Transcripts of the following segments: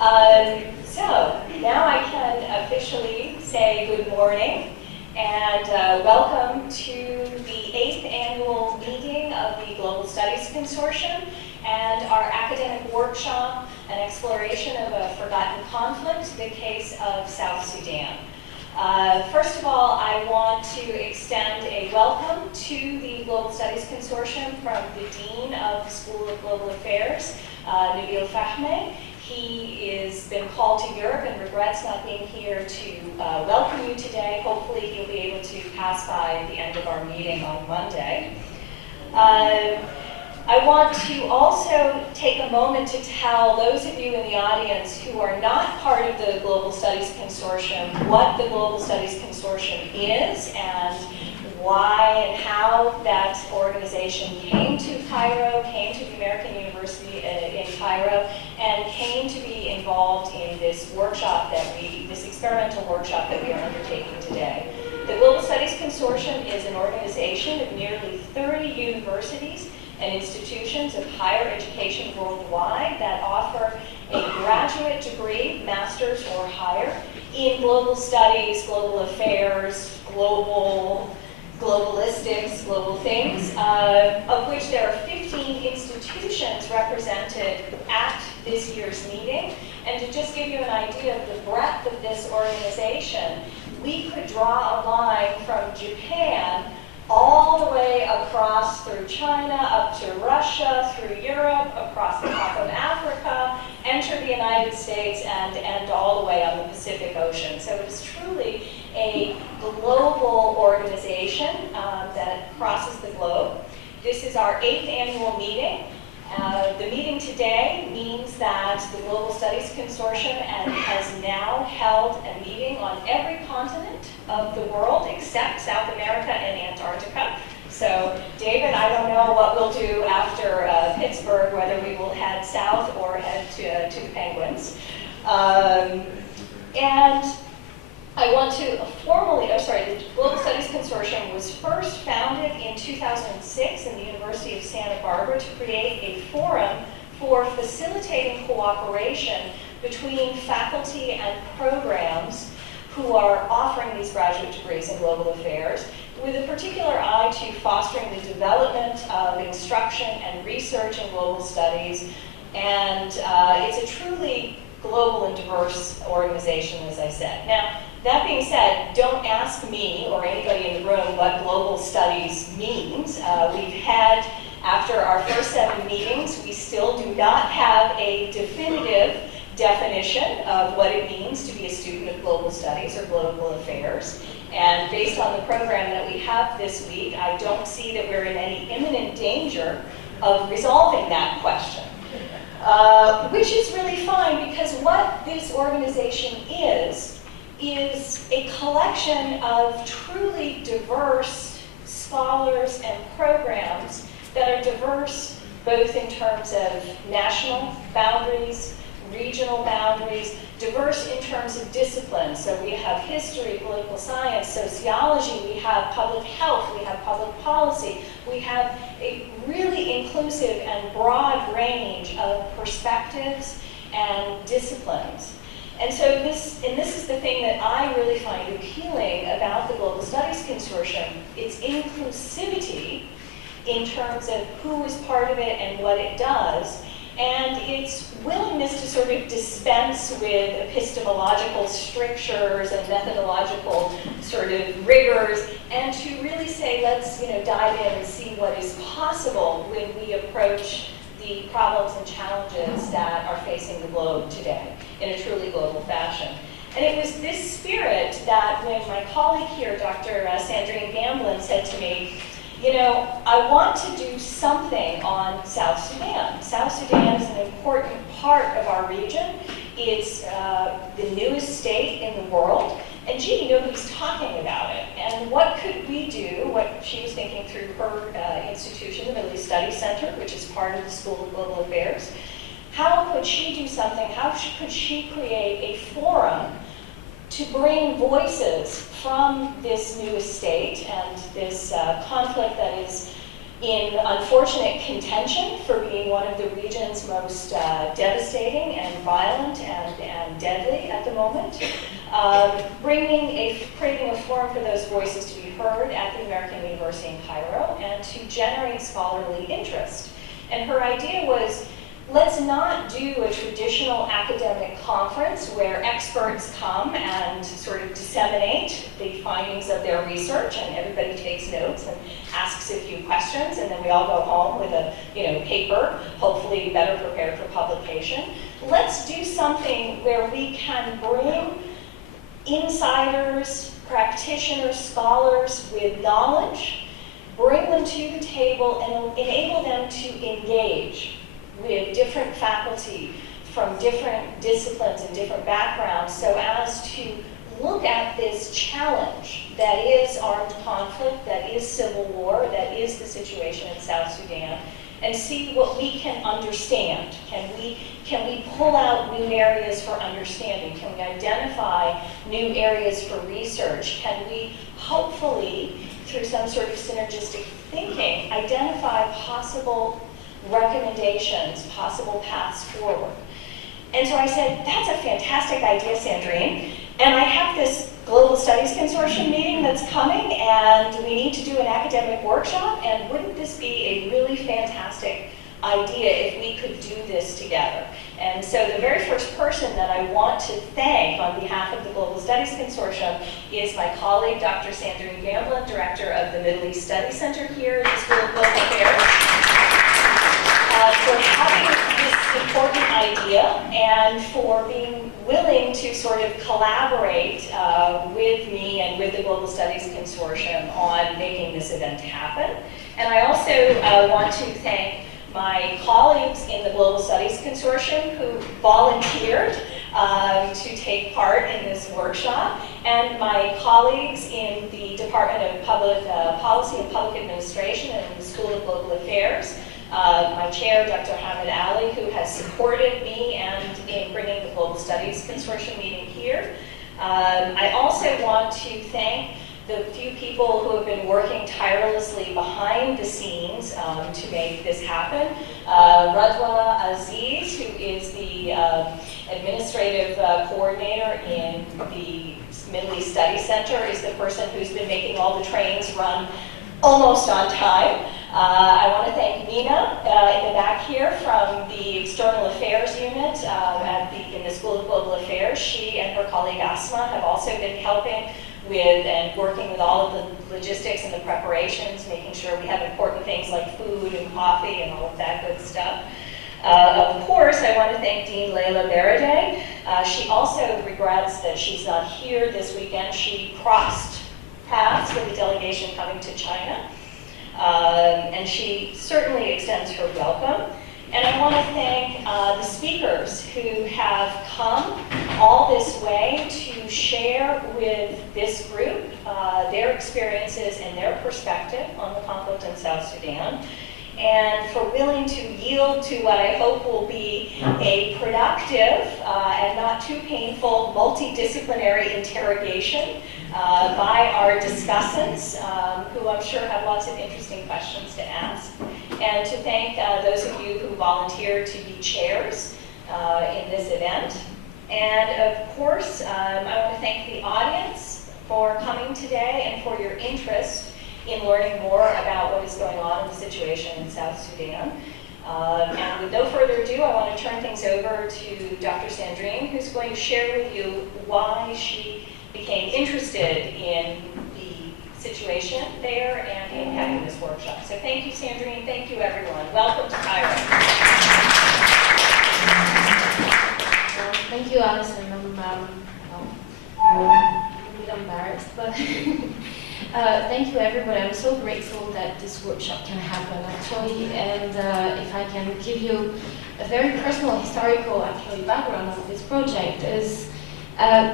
So now I can officially say good morning and welcome to the 8th annual meeting of the Global Studies Consortium and our academic workshop, an exploration of a forgotten conflict, the case of South Sudan. First of all, I want to extend a welcome to the Global Studies Consortium from the Dean of the School of Global Affairs, McGill. He has been called to Europe and regrets not being here to welcome you today. Hopefully he'll be able to pass by at the end of our meeting on Monday. I want to also take a moment to tell those of you in the audience who are not part of the Global Studies Consortium what the Global Studies Consortium is and why and how that organization came to Cairo, came to the American University in Cairo, and came to be involved in this workshop this experimental workshop that we are undertaking today. The Global Studies Consortium is an organization of nearly 30 universities and institutions of higher education worldwide that offer a graduate degree, master's or higher, in global studies, global affairs, globalistics, global things, of which there are 15 institutions represented at this year's meeting. And to just give you an idea of the breadth of this organization, we could draw a line from Japan all the way across through China, up to Russia, through Europe, across the top of Africa, enter the United States, and end all the way on the Pacific Ocean. So it is truly a global organization that crosses the globe. This is our 8th annual meeting. The meeting today means that the Global Studies Consortium has now held a meeting on every continent of the world except South America and Antarctica. So, David, I don't know what we'll do after Pittsburgh, whether we will head south or head to the Penguins. And I want to the Global Studies Consortium was first founded in 2006 in the University of Santa Barbara to create a forum for facilitating cooperation between faculty and programs who are offering these graduate degrees in global affairs, with a particular eye to fostering the development of instruction and research in global studies. And it's a truly global and diverse organization, as I said. Now, that being said, don't ask me or anybody in the room what global studies means. We've had, after our first 7 meetings, we still do not have a definitive definition of what it means to be a student of global studies or global affairs. And based on the program that we have this week, I don't see that we're in any imminent danger of resolving that question. Which is really fine, because what this organization is a collection of truly diverse scholars and programs that are diverse both in terms of national boundaries, regional boundaries, diverse in terms of disciplines. So we have history, political science, sociology, we have public health, we have public policy, we have a really inclusive and broad range of perspectives and disciplines. And so this is the thing that I really find appealing about the Global Studies Consortium. It's inclusivity in terms of who is part of it and what it does, and its willingness to sort of dispense with epistemological strictures and methodological sort of rigors, and to really say, let's dive in and see what is possible when we approach the problems and challenges that are facing the globe today in a truly global fashion. And it was this spirit that when my colleague here, Dr. Sandrine Gamblin, said to me, I want to do something on South Sudan. South Sudan is an important part of our region. It's the newest state in the world. And gee, nobody's talking about it. And what could we do, what she was thinking through her institution, the Middle East Studies Center, which is part of the School of Global Affairs, how could she do something? How could she create a forum to bring voices from this new state and this conflict that is in unfortunate contention for being one of the region's most devastating and violent and deadly at the moment, creating a forum for those voices to be heard at the American University in Cairo and to generate scholarly interest. And her idea was, let's not do a traditional academic conference where experts come and sort of disseminate the findings of their research and everybody takes notes and asks a few questions and then we all go home with a paper, hopefully better prepared for publication. Let's do something where we can bring insiders, practitioners, scholars with knowledge, bring them to the table and enable them to engage with different faculty from different disciplines and different backgrounds so as to look at this challenge that is armed conflict, that is civil war, that is the situation in South Sudan, and see what we can understand. Can we pull out new areas for understanding? Can we identify new areas for research? Can we hopefully, through some sort of synergistic thinking, identify possible recommendations, possible paths forward? And so I said, that's a fantastic idea, Sandrine. And I have this Global Studies Consortium meeting that's coming, and we need to do an academic workshop, and wouldn't this be a really fantastic idea if we could do this together? And so the very first person that I want to thank on behalf of the Global Studies Consortium is my colleague, Dr. Sandrine Gamblin, Director of the Middle East Study Center here at the School of Global Affairs. For having this important idea and for being willing to sort of collaborate with me and with the Global Studies Consortium on making this event happen. And I also want to thank my colleagues in the Global Studies Consortium who volunteered to take part in this workshop, and my colleagues in the Department of Public Policy and Public Administration and the School of Global Affairs. My chair, Dr. Hamid, who has supported me and in bringing the Global Studies Consortium meeting here. I also want to thank the few people who have been working tirelessly behind the scenes to make this happen. Radwa Aziz, who is the administrative coordinator in the Middle East Study Center, is the person who's been making all the trains run almost on time. I want to thank Nina in the back here from the External Affairs Unit in the School of Global Affairs. She and her colleague Asma have also been helping with and working with all of the logistics and the preparations, making sure we have important things like food and coffee and all of that good stuff. Of course, I want to thank Dean Leila Baraday. She also regrets that she's not here this weekend. She crossed paths with the delegation coming to China. And she certainly extends her welcome. And I want to thank the speakers who have come all this way to share with this group their experiences and their perspective on the conflict in South Sudan, and for willing to yield to what I hope will be a productive and not too painful multidisciplinary interrogation by our discussants, who I'm sure have lots of interesting questions to ask. And to thank those of you who volunteered to be chairs in this event. And of course, I want to thank the audience for coming today and for your interest in learning more about what is going on in the situation in South Sudan. And with no further ado, I want to turn things over to Dr. Sandrine, who's going to share with you why she became interested in the situation there and in having this workshop. So thank you, Sandrine. Thank you, everyone. Welcome to Cairo. Thank you, Allison. I'm a bit embarrassed, but thank you, everybody. I'm so grateful that this workshop can happen, actually. And if I can give you a very personal historical, background of this project is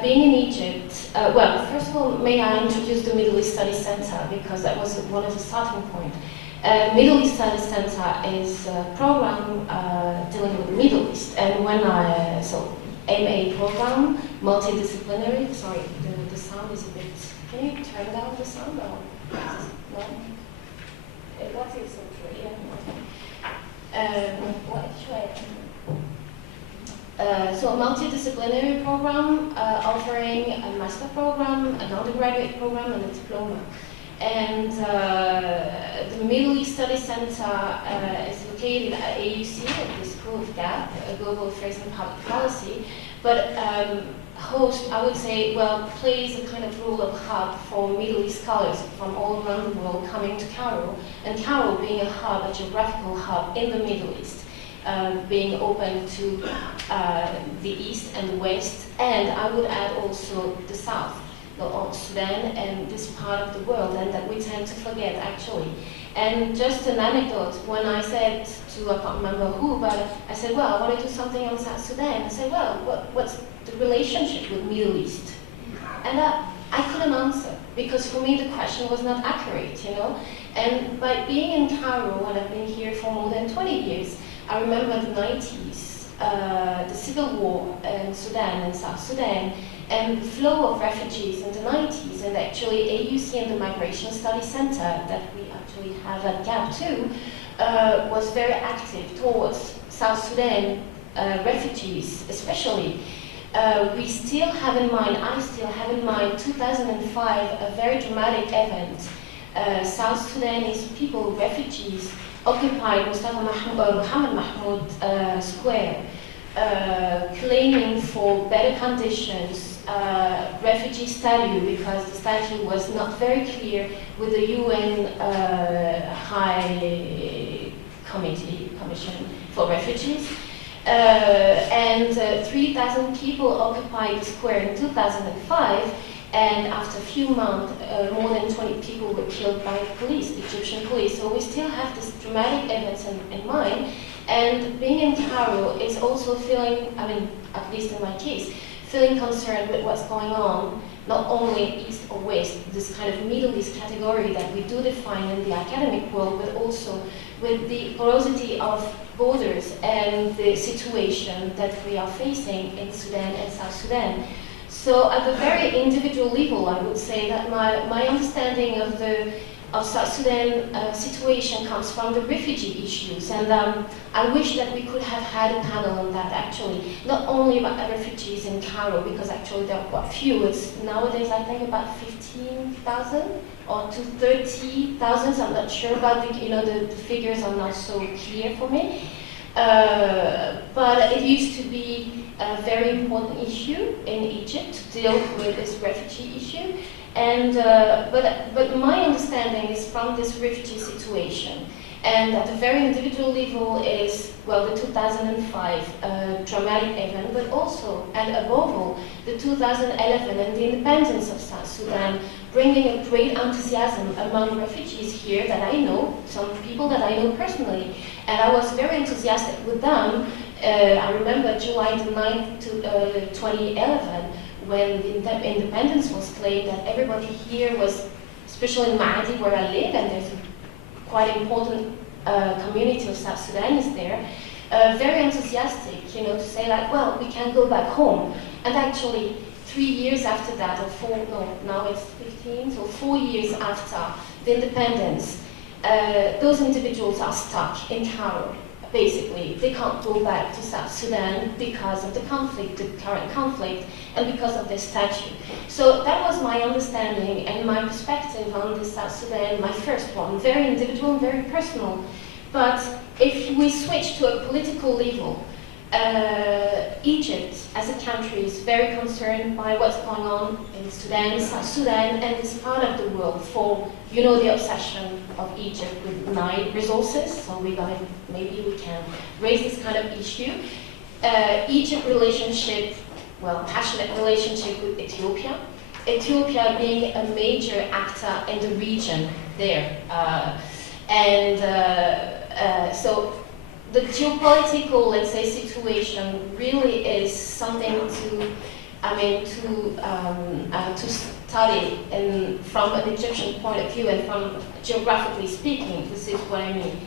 being in Egypt. Well, first of all, may I introduce the Middle East Studies Center, because that was one of the starting points. Middle East Studies Center is a program dealing with the Middle East, and when so MA program, multidisciplinary. Sorry, the sound is a bit. Can you turn down the sound or no? What is it? So a multidisciplinary program offering a master program, an undergraduate program, and a diploma. And the Middle East Study Center is located at AUC, at the School of GAP, Global Affairs and Public Policy, but host, I would say, well, plays a kind of role of hub for Middle East scholars from all around the world coming to Cairo, and Cairo being a hub, a geographical hub in the Middle East, being open to the East and the West, and I would add also the South, Sudan and this part of the world, and that we tend to forget actually. And just an anecdote, when I said to, I can't remember who, but I said, well, I want to do something on South Sudan. I said, well, what's the relationship with Middle East? And I couldn't answer, because for me the question was not accurate, you know? And by being in Cairo, and I've been here for more than 20 years, I remember the 90s, the civil war in Sudan and South Sudan, and the flow of refugees in the 90s, and actually AUC and the Migration Study Center that we actually have at GAP too, was very active towards South Sudan refugees especially. We still have in mind, I still have in mind 2005, a very dramatic event. South Sudanese people, refugees, occupied Mohammed Mahmoud Square, claiming for better conditions, refugee statue, because the statue was not very clear with the UN High Commission for Refugees. And 3,000 people occupied the square in 2005, and after a few months, more than 20 people were killed by the police, the Egyptian police. So we still have this dramatic events in mind, and being in Cairo is also feeling, I mean, at least in my case, feeling concerned with what's going on, not only East or West, this kind of Middle East category that we do define in the academic world, but also with the porosity of borders and the situation that we are facing in Sudan and South Sudan. So at the very individual level, I would say that my understanding of South Sudan situation comes from the refugee issues, and I wish that we could have had a panel on that actually, not only about the refugees in Cairo, because actually there are quite few. It's nowadays I think about 15,000 or to 30,000. I'm not sure about the figures are not so clear for me, but it used to be a very important issue in Egypt to deal with this refugee issue. And but my understanding is from this refugee situation, and at the very individual level is, well, the 2005 dramatic event, but also and above all the 2011 and the independence of South Sudan, bringing a great enthusiasm among refugees here that I know, some people that I know personally, and I was very enthusiastic with them. I remember July the 9th to 2011. When the independence was claimed, that everybody here was, especially in Maadi where I live, and there's a quite important community of South Sudanese there, very enthusiastic, to say like, well, we can go back home. And actually, 3 years after that, or four, no, now it's 15, so 4 years after the independence, those individuals are stuck in Cairo. Basically, they can't go back to South Sudan because of the conflict, the current conflict, and because of their statute. So that was my understanding and my perspective on this South Sudan, my first one, very individual and very personal. But if we switch to a political level, Egypt as a country is very concerned by what's going on in Sudan, South Sudan, and this part of the world for, the obsession of Egypt with Nile resources. So maybe we can raise this kind of issue. Egypt relationship, well, passionate relationship with Ethiopia. Ethiopia being a major actor in the region there. So the geopolitical, let's say, situation really is something to study, and from an Egyptian point of view, and from geographically speaking, this is what I mean.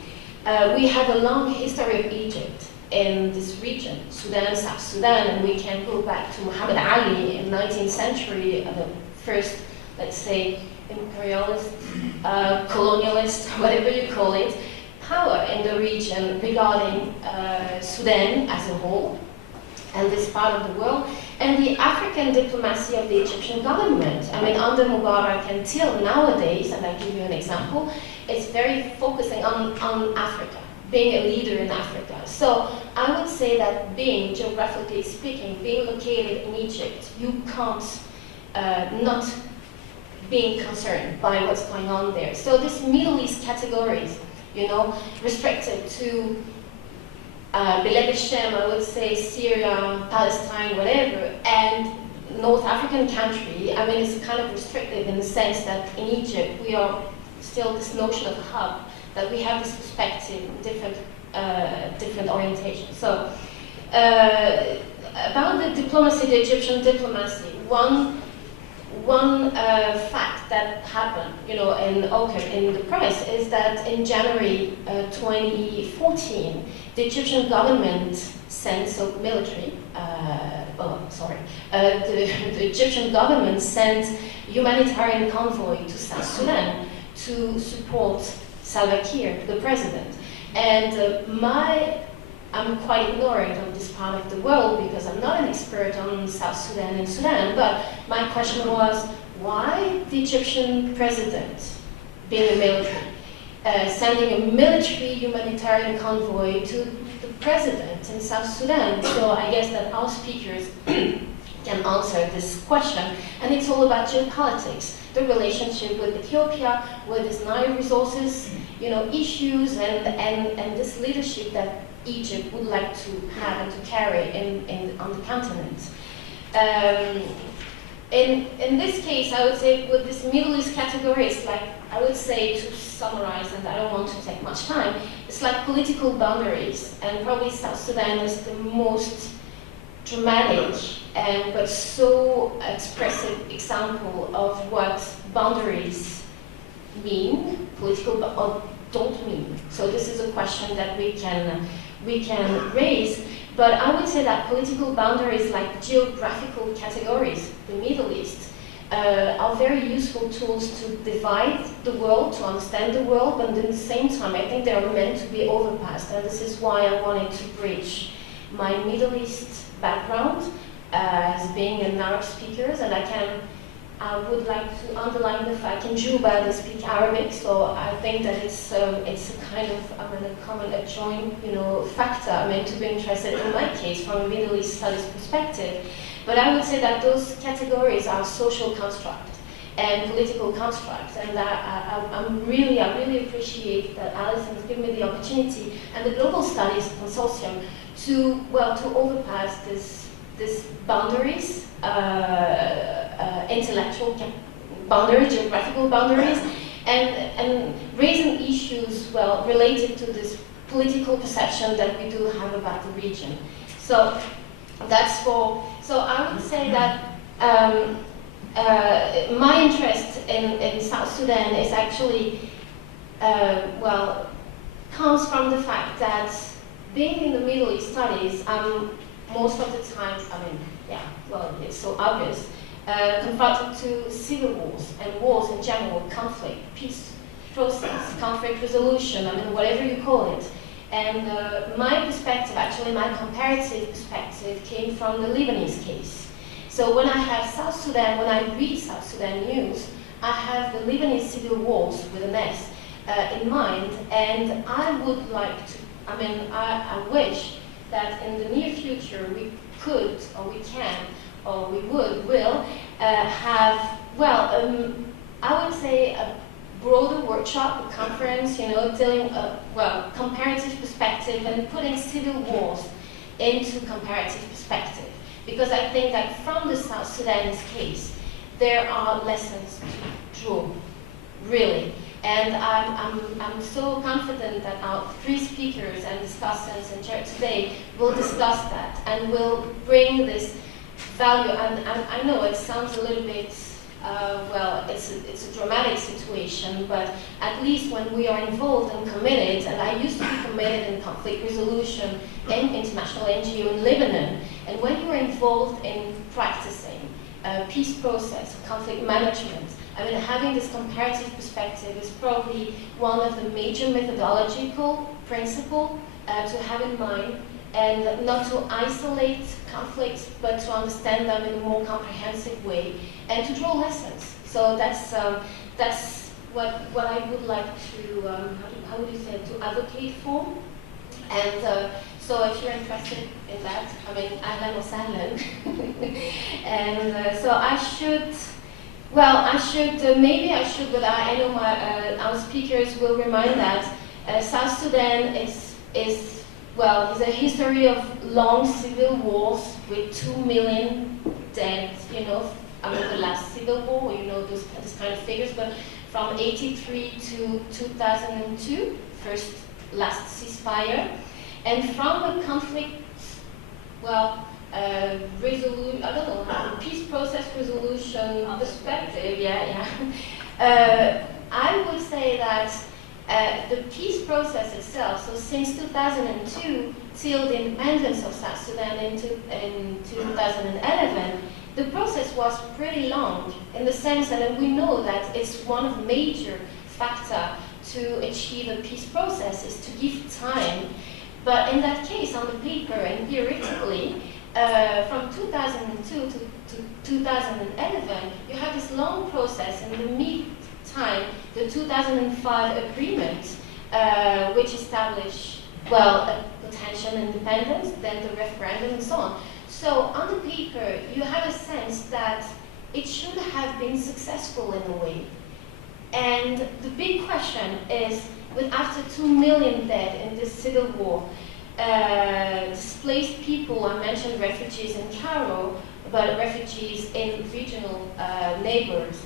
We have a long history of Egypt in this region, Sudan, South Sudan, and we can go back to Muhammad Ali in the 19th century, the first, let's say, imperialist, colonialist, whatever you call it, power in the region regarding Sudan as a whole and this part of the world, and the African diplomacy of the Egyptian government. I mean, under Mubarak until nowadays, and I give you an example, it's very focusing on Africa, being a leader in Africa. So I would say that being, geographically speaking, being located in Egypt, you can't not being concerned by what's going on there. So this Middle East categories, you know, restricted to Bilad al-Sham, I would say Syria, Palestine, whatever, and North African country, I mean, it's kind of restrictive in the sense that in Egypt, we are still this notion of a hub, that we have this perspective, different orientations. So, about the diplomacy, the Egyptian diplomacy, one fact that happened, you know, in the press is that in January 2014, the Egyptian government sent, so military, the Egyptian government sent humanitarian convoy to South Sudan to support Salva Kiir, the president. And I'm quite ignorant of this part of the world because I'm not an expert on South Sudan and Sudan, but my question was, why the Egyptian president, being a military, sending a military humanitarian convoy to the president in South Sudan? So I guess that our speakers can answer this question, and it's all about geopolitics, the relationship with Ethiopia, with its Nile resources, you know, issues, and this leadership that Egypt would like to have and to carry on the continent. In this case, I would say with this Middle East category, it's like, I would say, to summarize, and I don't want to take much time, it's like political boundaries, and probably South Sudan is the most dramatic but so expressive example of what boundaries mean, political or don't mean. So this is a question that we can raise, but I would say that political boundaries, like geographical categories, the Middle East, are very useful tools to divide the world, to understand the world, but at the same time, I think they are meant to be overpassed, and this is why I wanted to bridge my Middle East background as being an Arab speaker, and I would like to underline the fact in Juba they speak Arabic, so I think that it's a kind of a common, a joint, you know, factor. I mean, to be interested in my case from a Middle East studies perspective. But I would say that those categories are social constructs and political constructs, and I really appreciate that Allison has given me the opportunity and the Global Studies Consortium to overpass this boundaries, intellectual boundaries, geographical boundaries, and raising issues, related to this political perception that we do have about the region. So I would say that my interest in South Sudan is actually, comes from the fact that being in the Middle East studies, most of the time, it's so obvious, confronted to civil wars and wars in general, conflict, peace process, conflict resolution, whatever you call it. And my perspective, actually my comparative perspective, came from the Lebanese case. So when I have South Sudan, when I read South Sudan news, I have the Lebanese civil wars with an S in mind, and I would like to, I wish that in the near future we could, or we can, or we will have, I would say a broader workshop, a conference, telling, comparative perspective and putting civil wars into comparative perspective. Because I think that from the South Sudanese case, there are lessons to draw, really. And I'm so confident that our three speakers and discussants in church today will discuss that and will bring this value. And I know it sounds a little bit, it's a dramatic situation, but at least when we are involved and committed, and I used to be committed in conflict resolution in international NGO in Lebanon, and when you're involved in practicing peace process, conflict management. I mean, having this comparative perspective is probably one of the major methodological principles to have in mind, and not to isolate conflicts, but to understand them in a more comprehensive way, and to draw lessons. So that's what I would like to, how would you say, to advocate for. And so if you're interested in that, I mean, ahlan wa sahlan. And so I should, maybe I should, but I know our speakers will remind that South Sudan is a history of long civil wars with 2 million dead, you know, I mean the last civil war, you know, this kind of figures, but from 83 to 2002, last ceasefire, and from a conflict, I don't know, peace process resolution perspective, I would say that the peace process itself, so since 2002 till the independence of South Sudan in 2011, the process was pretty long in the sense that we know that it's one of the major factors to achieve a peace process is to give time. But in that case, on the paper and theoretically, from 2002 to 2011, you have this long process. In the meantime, the 2005 agreement, which established, potential independence, then the referendum and so on. So on the paper, you have a sense that it should have been successful in a way. And the big question is, with after 2 million dead in this civil war, displaced people, I mentioned refugees in Cairo, but refugees in regional neighbors,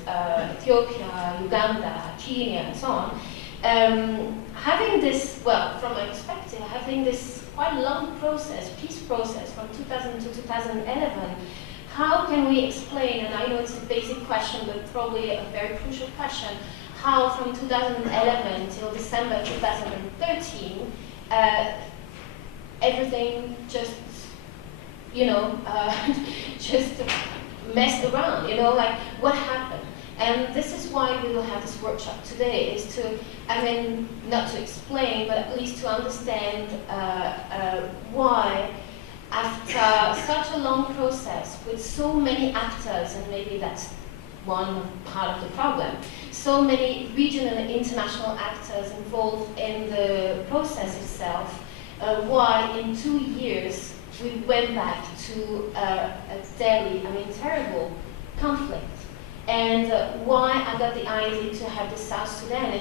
Ethiopia, Uganda, Kenya, and so on. Having this, from my perspective, having this quite long process, peace process from 2000 to 2011, how can we explain, and I know it's a basic question, but probably a very crucial question, how from 2011 till December 2013, everything just, just messed around, like what happened? And this is why we will have this workshop today, is to, not to explain, but at least to understand why, after such a long process with so many actors, and maybe that's one part of the problem, so many regional and international actors involved in the process itself, why in 2 years we went back to a deadly, terrible conflict. And why I got the idea to have the South Sudan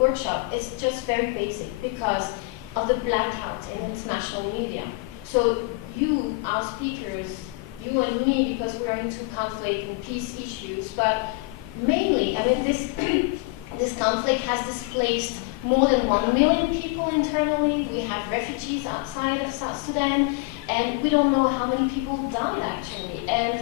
workshop is just very basic, because of the blackout in international media. So you, our speakers, you and me, because we're into conflict and peace issues, but mainly, this conflict has displaced more than 1 million people internally. We have refugees outside of South Sudan, and we don't know how many people died actually. And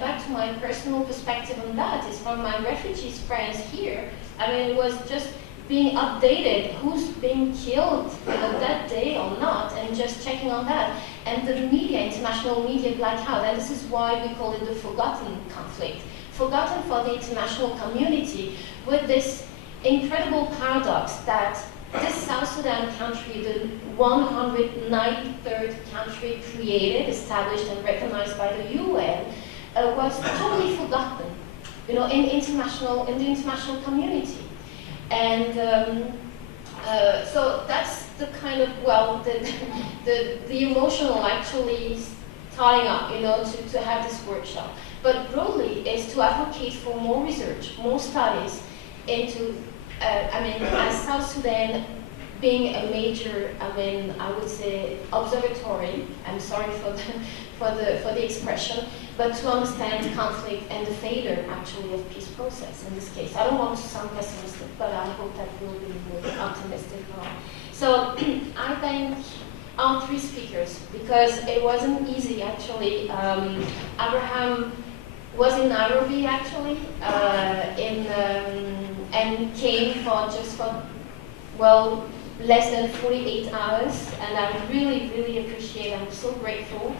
back to my personal perspective on that is from my refugees friends here. It was just being updated, who's being killed that day or not, and just checking on that. And the media, international media blackout, and this is why we call it the forgotten conflict. Forgotten for the international community, with this incredible paradox that this South Sudan country, the 193rd country created, established and recognized by the UN, was totally forgotten, in the international community. And so that's the kind of, the emotional actually starting up, to have this workshop. But broadly is to advocate for more research, more studies into, as South Sudan being a major, I would say, observatory. I'm sorry for the expression, but to understand conflict and the failure actually of peace process in this case. I don't want to sound pessimistic, but I hope that will be more optimistic. So I thank our three speakers, because it wasn't easy actually. Abraham was in Nairobi actually, and came for less than 48 hours, and I really, really appreciate, I'm so grateful.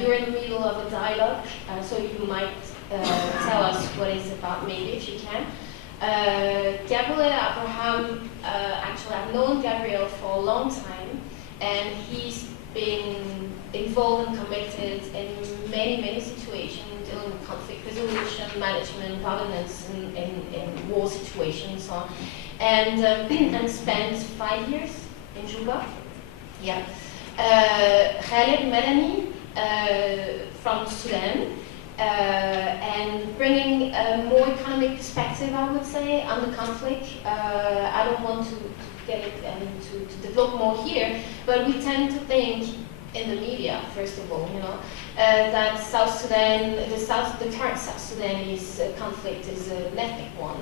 You're in the middle of a dialogue, so you might tell us what it's about, maybe, if you can. Gabriel, Abraham, actually, I've known Gabriel for a long time, and he's been involved and committed in many, many situations dealing with conflict resolution, management, governance in war situations, so on. And spent 5 years in Juba. Yeah. Khaled, Medani, from Sudan, and bringing a more economic perspective, I would say, on the conflict. I don't want to get it to develop more here, but we tend to think in the media, first of all, that South Sudan, the current South Sudanese conflict is an ethnic one,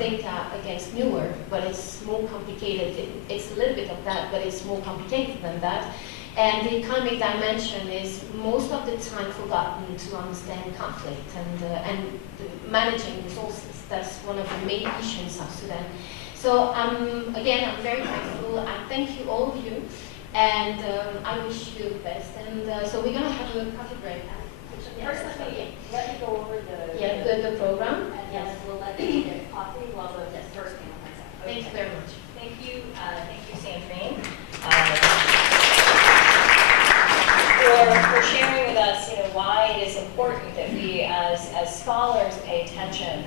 Dinka against Newer, but it's more complicated. It's a little bit of that, but it's more complicated than that. And the economic dimension is most of the time forgotten to understand conflict and managing resources. That's one of the main issues in South Sudan. So again, I'm very grateful. I thank you, all of you, and I wish you the best. And so we're going to have a coffee break. First, let me go over the program. And then we'll let you get coffee while the first panel comes out. Thank you very much. Thank you, Sandrine, for sharing with us, why it is important that we, as scholars, pay attention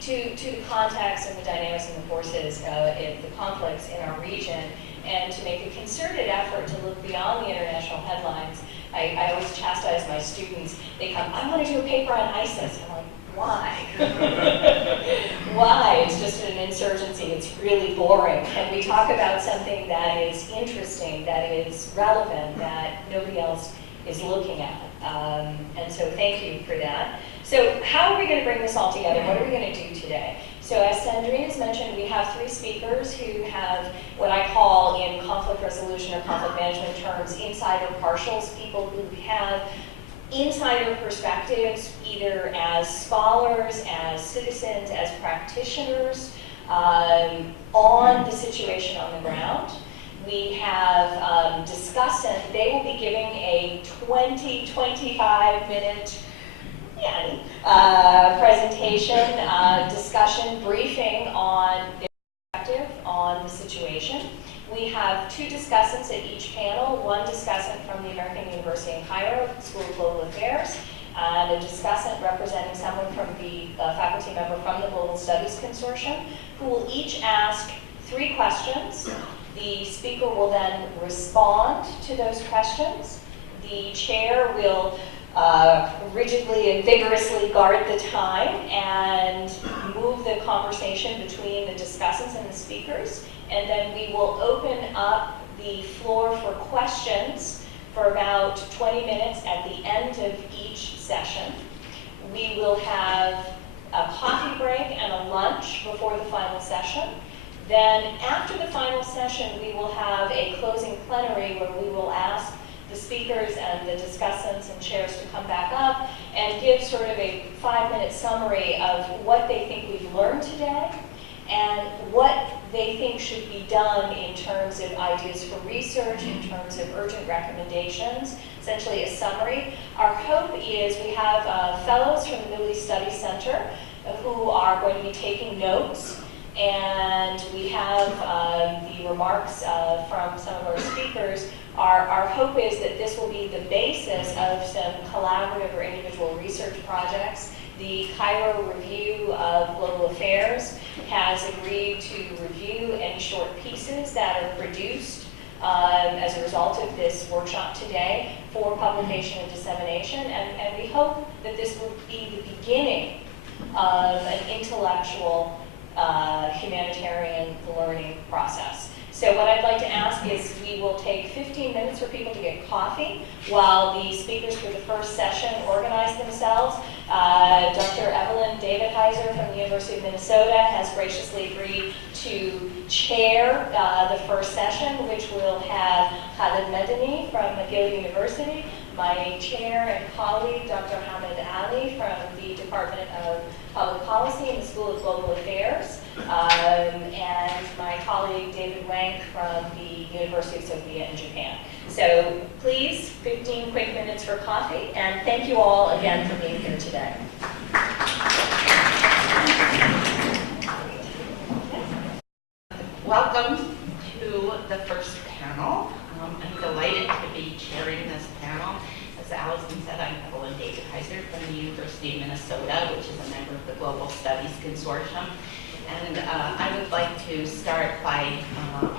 to the context and the dynamics and the forces in the conflicts in our region, and to make a concerted effort to look beyond the international headlines. I always chastise my students. They come, I want to do a paper on ISIS. I'm like, why? Why? It's just an insurgency. It's really boring. And we talk about something that is interesting, that is relevant, that nobody else is looking at. And so thank you for that. So how are we going to bring this all together? What are we going to do today? So as Sandrine has mentioned, we have 3 speakers who have what I call, in conflict resolution or conflict management terms, insider partials, people who have insider perspectives, either as scholars, as citizens, as practitioners, on the situation on the ground. We have discussant. They will be giving a 20-25 minute presentation, discussion, briefing on their perspective on the situation. We have 2 discussants at each panel, one discussant from the American University in Cairo, School of Global Affairs, and a discussant representing someone from the faculty member from the Global Studies Consortium, who will each ask 3 questions. The speaker will then respond to those questions. The chair will rigidly and vigorously guard the time and move the conversation between the discussants and the speakers. And then we will open up the floor for questions for about 20 minutes at the end of each session. We will have a coffee break and a lunch before the final session. Then after the final session, we will have a closing plenary where we will ask the speakers and the discussants and chairs to come back up and give sort of a 5-minute summary of what they think we've learned today and what they think should be done in terms of ideas for research, in terms of urgent recommendations, essentially a summary. Our hope is we have fellows from the Middle East Studies Center who are going to be taking notes, and we have the remarks from some of our speakers. Our hope is that this will be the basis of some collaborative or individual research projects. The Cairo Review of Global Affairs has agreed to review any short pieces that are produced as a result of this workshop today for publication and dissemination. And we hope that this will be the beginning of an intellectual humanitarian learning process. So what I'd like to ask is we will take 15 minutes for people to get coffee while the speakers for the first session organize themselves. Dr. Evelynn Davidheiser from the University of Minnesota has graciously agreed to chair the first session, which will have Khaled Medani from McGill University, my chair and colleague, Dr. Hamid from the Department of Public Policy in the School of Global Affairs, and my colleague, David Wank from the University of Sophia in Japan. So please, 15 quick minutes for coffee, and thank you all again for being here today. Welcome to the first panel. I'm delighted to be chairing this panel. As Allison said, I'm Evelynn Davidheiser from the University of Minnesota, which is a member of the Global Studies Consortium. And I would like to start by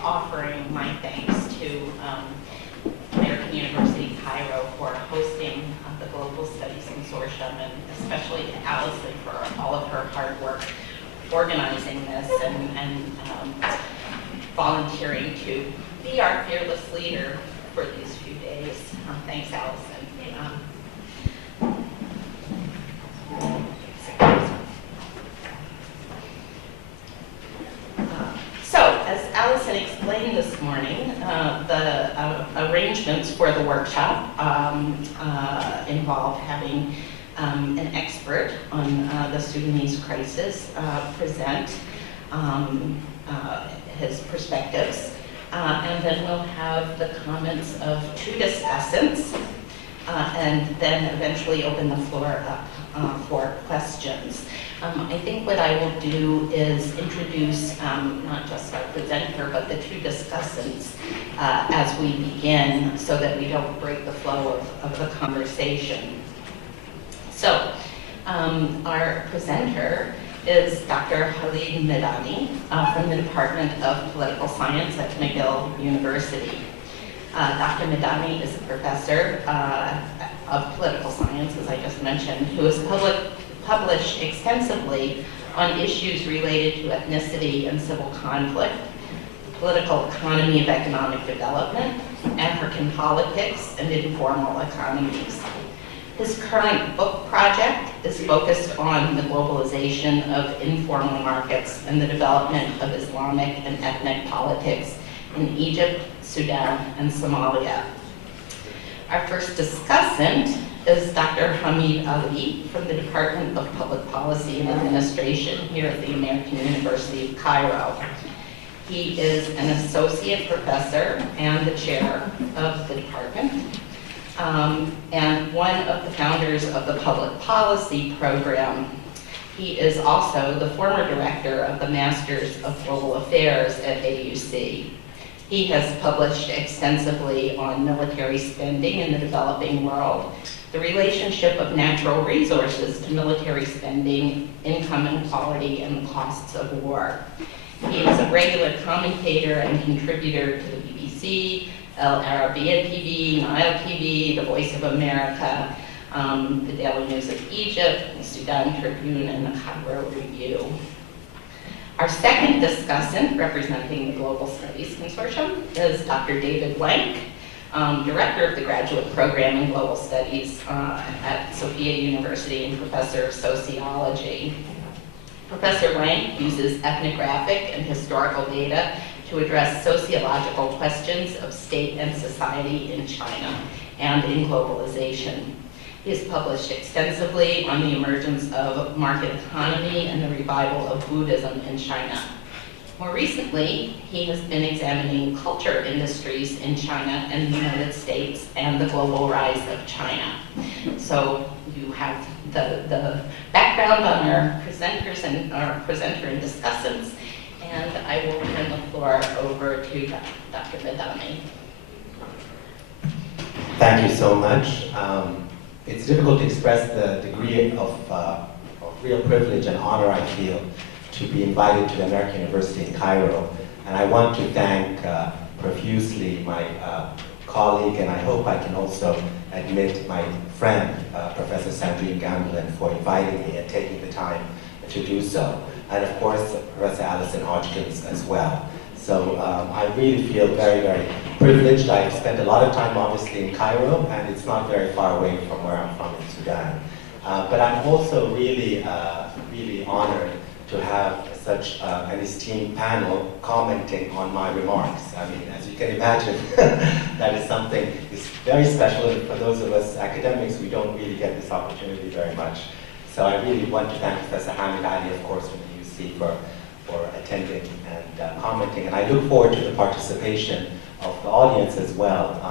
offering my thanks to American University Cairo for hosting the Global Studies Consortium, and especially to Allison for all of her hard work organizing this and volunteering to be our fearless leader for these few days. Thanks, Allison. So, as Allison explained this morning, the arrangements for the workshop involve having an expert on the Sudanese crisis present his perspectives, and then we'll have the comments of two discussants, and then eventually open the floor up for questions. I think what I will do is introduce not just our presenter, but the two discussants as we begin, so that we don't break the flow of the conversation. So, our presenter is Dr. Khaled Medani from the Department of Political Science at McGill University. Dr. Medani is a professor of political science, as I just mentioned, who has published extensively on issues related to ethnicity and civil conflict, political economy of economic development, African politics, and informal economies. His current book project is focused on the globalization of informal markets and the development of Islamic and ethnic politics in Egypt, Sudan, and Somalia. Our first discussant is Dr. Hamid from the Department of Public Policy and Administration here at the American University of Cairo. He is an associate professor and the chair of the department, and one of the founders of the public policy program. He is also the former director of the Masters of Global Affairs at AUC. He has published extensively on military spending in the developing world, the relationship of natural resources to military spending, income inequality, and the costs of war. He is a regular commentator and contributor to the BBC, Al Arabiya TV, Nile TV, The Voice of America, the Daily News of Egypt, the Sudan Tribune, and the Cairo Review. Our second discussant, representing the Global Studies Consortium, is Dr. David Wank, Director of the Graduate Program in Global Studies at Sophia University and Professor of Sociology. Professor Wank uses ethnographic and historical data to address sociological questions of state and society in China and in globalization. He has published extensively on the emergence of market economy and the revival of Buddhism in China. More recently, he has been examining culture industries in China and the United States and the global rise of China. So you have the background on our presenters and our presenter and discussants, and I will turn the floor over to Dr. Medani. Thank you so much. It's difficult to express the degree of real privilege and honor I feel to be invited to the American University in Cairo. And I want to thank profusely my colleague, and I hope I can also admit my friend, Professor Sandrine Gamblin, for inviting me and taking the time to do so. And of course, Professor Allison Hodgkins as well. So I really feel very, very privileged. I've spent a lot of time, obviously, in Cairo, and it's not very far away from where I'm from in Sudan. But I'm also really, really honored to have a such an esteemed panel commenting on my remarks. I mean, as you can imagine, that is something is very special, and for those of us academics, we don't really get this opportunity very much. So I really want to thank Professor Hamid, of course, from the UC for attending and commenting, and I look forward to the participation of the audience as well.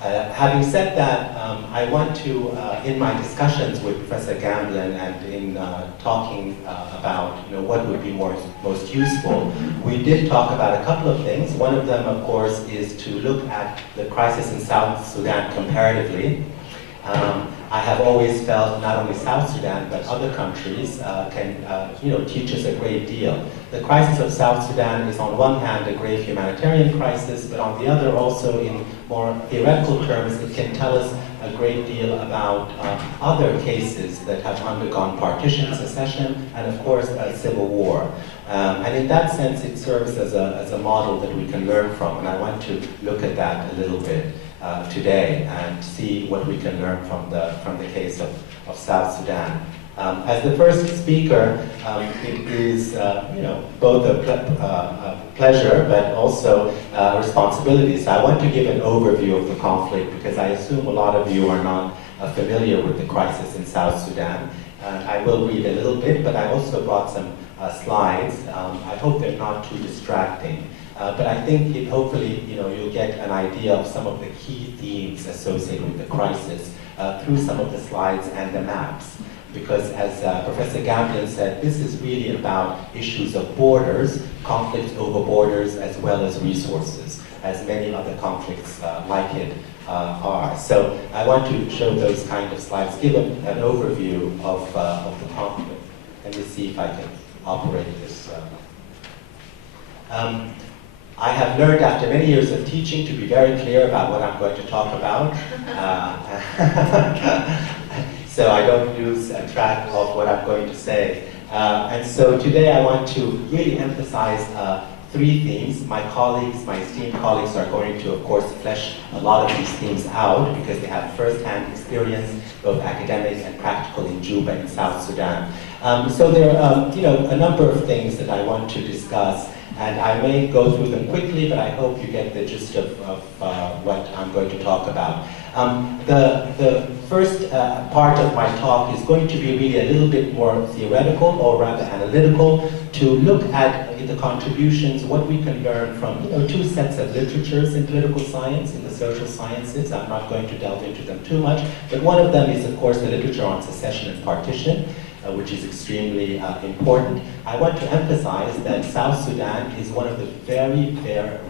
Having said that, I want to, in my discussions with Professor Gamblin and in talking about what would be most useful, we did talk about a couple of things. One of them, of course, is to look at the crisis in South Sudan comparatively. I have always felt not only South Sudan, but other countries can teach us a great deal. The crisis of South Sudan is on one hand a grave humanitarian crisis, but on the other also in more theoretical terms, it can tell us a great deal about other cases that have undergone partition, secession, and of course a civil war. And in that sense, it serves as a model that we can learn from, and I want to look at that a little bit today and see what we can learn from the case of South Sudan. As the first speaker, it is both a pleasure but also a responsibility. So I want to give an overview of the conflict because I assume a lot of you are not familiar with the crisis in South Sudan. I will read a little bit, but I also brought some slides. I hope they're not too distracting. But I think hopefully you'll get an idea of some of the key themes associated with the crisis through some of the slides and the maps. Because as Professor Gabriel said, this is really about issues of borders, conflicts over borders, as well as resources, as many other conflicts like it are. So I want to show those kind of slides, give an overview of the conflict. Let me see if I can operate this. I have learned after many years of teaching to be very clear about what I'm going to talk about. So I don't lose track of what I'm going to say. And so today I want to really emphasize three themes. My esteemed colleagues are going to, of course, flesh a lot of these themes out because they have first-hand experience, both academic and practical, in Juba in South Sudan. So there are a number of things that I want to discuss. And I may go through them quickly, but I hope you get the gist of what I'm going to talk about. The first part of my talk is going to be really a little bit more theoretical, or rather analytical, to look at the contributions, what we can learn from two sets of literatures in political science, in the social sciences. I'm not going to delve into them too much, but one of them is, of course, the literature on secession and partition, which is extremely important. I want to emphasize that South Sudan is one of the very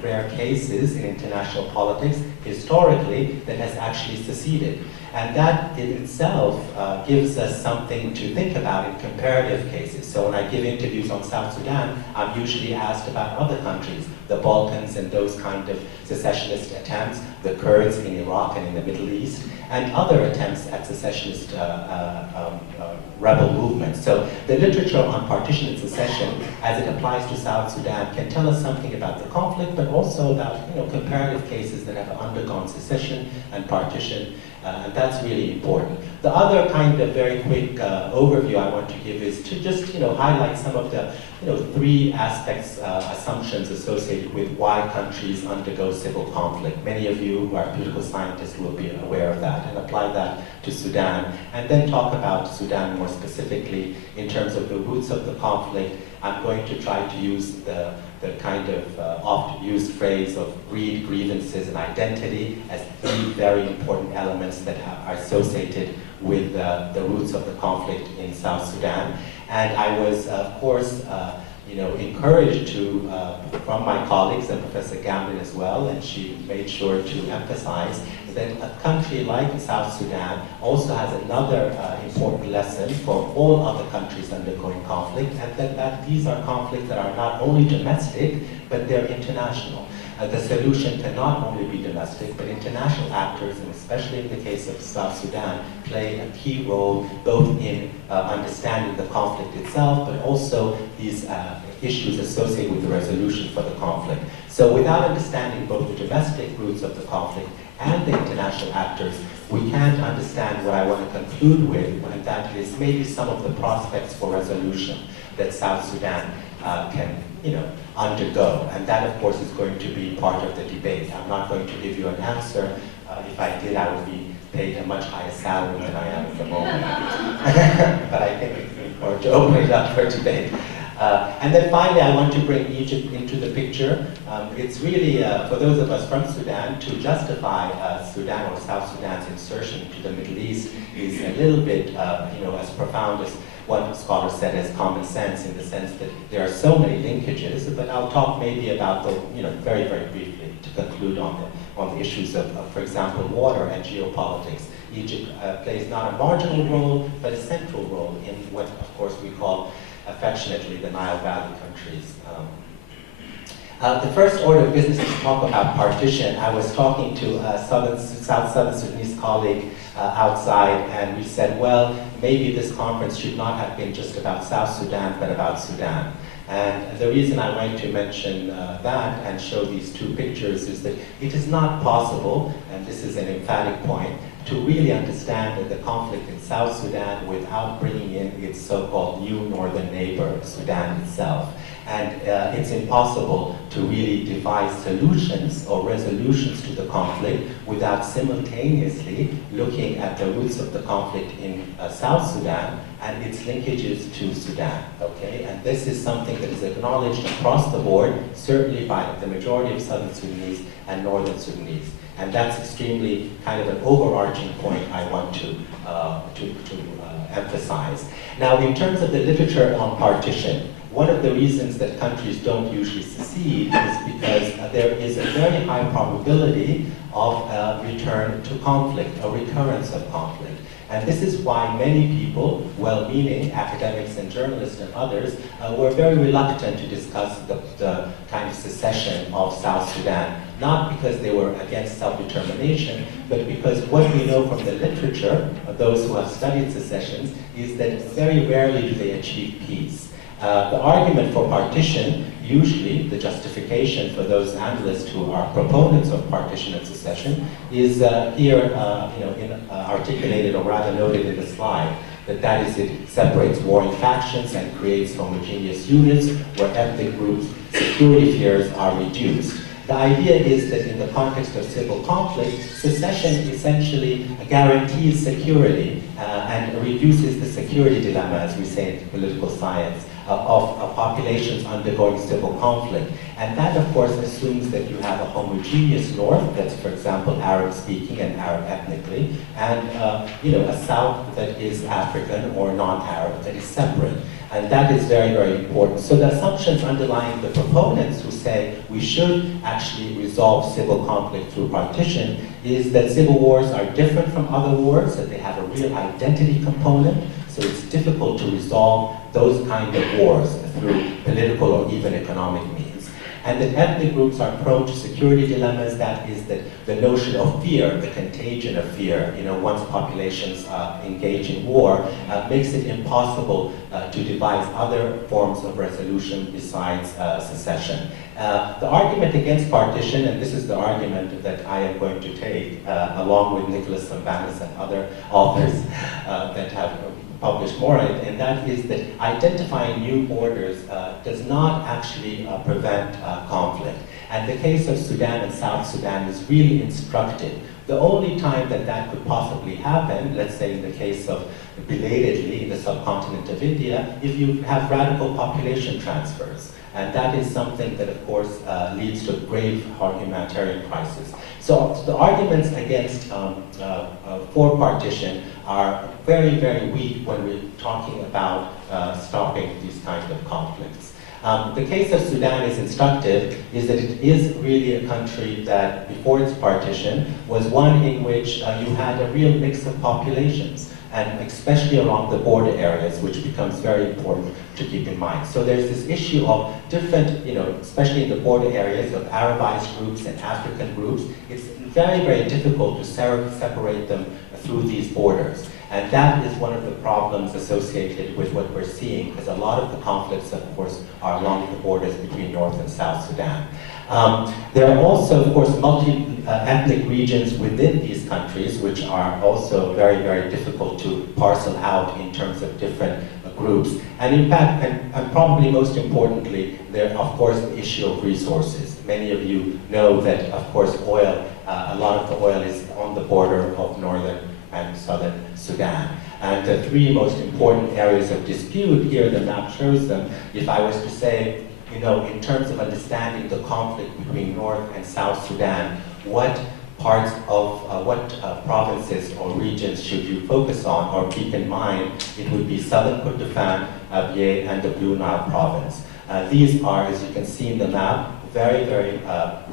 rare cases in international politics, historically, that has actually seceded. And that in itself gives us something to think about in comparative cases. So when I give interviews on South Sudan, I'm usually asked about other countries, the Balkans and those kind of secessionist attempts, the Kurds in Iraq and in the Middle East, and other attempts at secessionist rebel movements. So the literature on partition and secession, as it applies to South Sudan, can tell us something about the conflict, but also about comparative cases that have undergone secession and partition, and that's really important. The other kind of very quick overview I want to give is to just highlight some of the three aspects, assumptions associated with why countries undergo civil conflict. Many of you who are political scientists will be aware of that, and apply that to Sudan, and then talk about Sudan more specifically in terms of the roots of the conflict. I'm going to try to use the kind of oft used phrase of greed, grievances, and identity as three very important elements that are associated with the roots of the conflict in South Sudan. And I was, of course, encouraged to, from my colleagues and Professor Gamblin as well, and she made sure to emphasize that a country like South Sudan also has another important lesson for all other countries undergoing conflict, and that these are conflicts that are not only domestic, but they're international. The solution can not only be domestic, but international actors, and especially in the case of South Sudan, play a key role both in understanding the conflict itself, but also these issues associated with the resolution for the conflict. So without understanding both the domestic roots of the conflict and the international actors, we can't understand what I want to conclude with, and that is maybe some of the prospects for resolution that South Sudan can, undergo. And that, of course, is going to be part of the debate. I'm not going to give you an answer. If I did, I would be paid a much higher salary than I am at the moment. But I think or to open it up for debate. And then finally, I want to bring Egypt into the picture. It's really, for those of us from Sudan, to justify Sudan or South Sudan's insertion to the Middle East is a little bit, as profound as one scholar said, as common sense, in the sense that there are so many linkages. But I'll talk maybe about the, very, very briefly to conclude on the issues of, for example, water and geopolitics. Egypt plays not a marginal role, but a central role in what, of course, we call affectionately the Nile Valley countries. The first order of business is to talk about partition. I was talking to a South Southern Sudanese colleague outside, and we said, well, maybe this conference should not have been just about South Sudan, but about Sudan. And the reason I wanted to mention that and show these two pictures is that it is not possible, and this is an emphatic point, to really understand the conflict in South Sudan without bringing in its so-called new northern neighbor, Sudan itself. And it's impossible to really devise solutions or resolutions to the conflict without simultaneously looking at the roots of the conflict in South Sudan and its linkages to Sudan, okay? And this is something that is acknowledged across the board, certainly by the majority of Southern Sudanese and Northern Sudanese. And that's extremely kind of an overarching point I want to emphasize. Now, in terms of the literature on partition, one of the reasons that countries don't usually secede is because there is a very high probability of a return to conflict, a recurrence of conflict. And this is why many people, well-meaning academics and journalists and others, were very reluctant to discuss the kind of secession of South Sudan. Not because they were against self-determination, but because what we know from the literature of those who have studied secessions is that very rarely do they achieve peace. The argument for partition, usually the justification for those analysts who are proponents of partition and secession, is here articulated or rather noted in the slide. That is, it separates warring factions and creates homogeneous units where ethnic groups' security fears are reduced. The idea is that in the context of civil conflict, secession essentially guarantees security and reduces the security dilemma, as we say in political science, of populations undergoing civil conflict. And that, of course, assumes that you have a homogeneous north that's, for example, Arab-speaking and Arab ethnically, and a south that is African or non-Arab, that is separate. And that is very, very important. So the assumptions underlying the proponents who say we should actually resolve civil conflict through partition is that civil wars are different from other wars, that they have a real identity component, so it's difficult to resolve those kind of wars through political or even economic means. And that ethnic groups are prone to security dilemmas, that is that the notion of fear, the contagion of fear, once populations engage in war, makes it impossible to devise other forms of resolution besides secession. The argument against partition, and this is the argument that I am going to take, along with Nicholas Lambanis and other authors that have published more on it, and that is that identifying new borders does not actually prevent conflict. And the case of Sudan and South Sudan is really instructive. The only time that that could possibly happen, let's say in the case of belatedly in the subcontinent of India, if you have radical population transfers. And that is something that, of course, leads to grave humanitarian crisis. So the arguments against for partition are very, very weak when we're talking about stopping these kinds of conflicts. The case of Sudan is instructive, is that it is really a country that, before its partition, was one in which you had a real mix of populations, and especially along the border areas, which becomes very important to keep in mind. So there's this issue of different, especially in the border areas of Arabized groups and African groups, it's very, very difficult to separate them through these borders. And that is one of the problems associated with what we're seeing, because a lot of the conflicts, of course, are along the borders between North and South Sudan. There are also, of course, multi-ethnic regions within these countries, which are also very, very difficult to parcel out in terms of different groups. And in fact, and probably most importantly, there, of course, the issue of resources. Many of you know that, of course, oil, a lot of the oil is on the border of northern and southern Sudan. And the three most important areas of dispute here, the map shows them. If I was to say, you know, in terms of understanding the conflict between North and South Sudan, what parts of, provinces or regions should you focus on or keep in mind? It would be southern Kordofan, Abyei, and the Blue Nile province. These are, as you can see in the map, very, very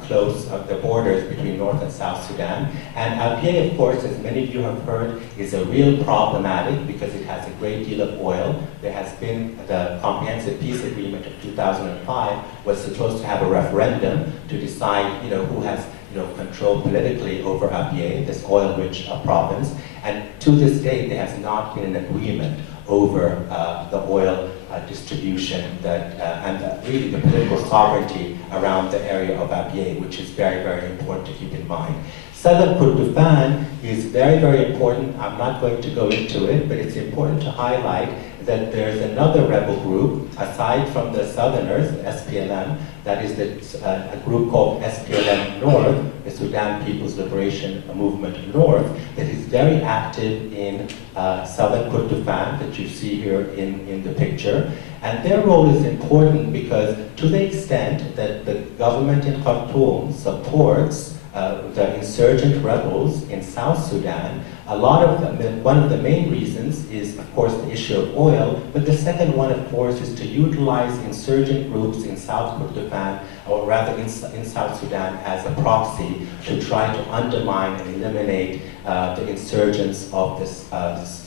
close the borders between North and South Sudan. And Abyei, of course, as many of you have heard, is a real problematic because it has a great deal of oil. There has been the Comprehensive Peace Agreement of 2005 was supposed to have a referendum to decide, you know, who has, you know, control politically over Abyei, this oil-rich province. And to this date, there has not been an agreement over the oil distribution that, and really the political sovereignty around the area of Abyei, which is very, very important to keep in mind. Southern Kordofan is very, very important. I'm not going to go into it, but it's important to highlight that there's another rebel group, aside from the Southerners, the SPLM, that is a group called SPLM North, the Sudan People's Liberation Movement North, that is very active in Southern Kordofan, that you see here in the picture. And their role is important because to the extent that the government in Khartoum supports the insurgent rebels in South Sudan, a lot of them, one of the main reasons is, of course, the issue of oil, but the second one, of course, is to utilize insurgent groups in South Kordofan, or rather in South Sudan, as a proxy to try to undermine and eliminate the insurgents of this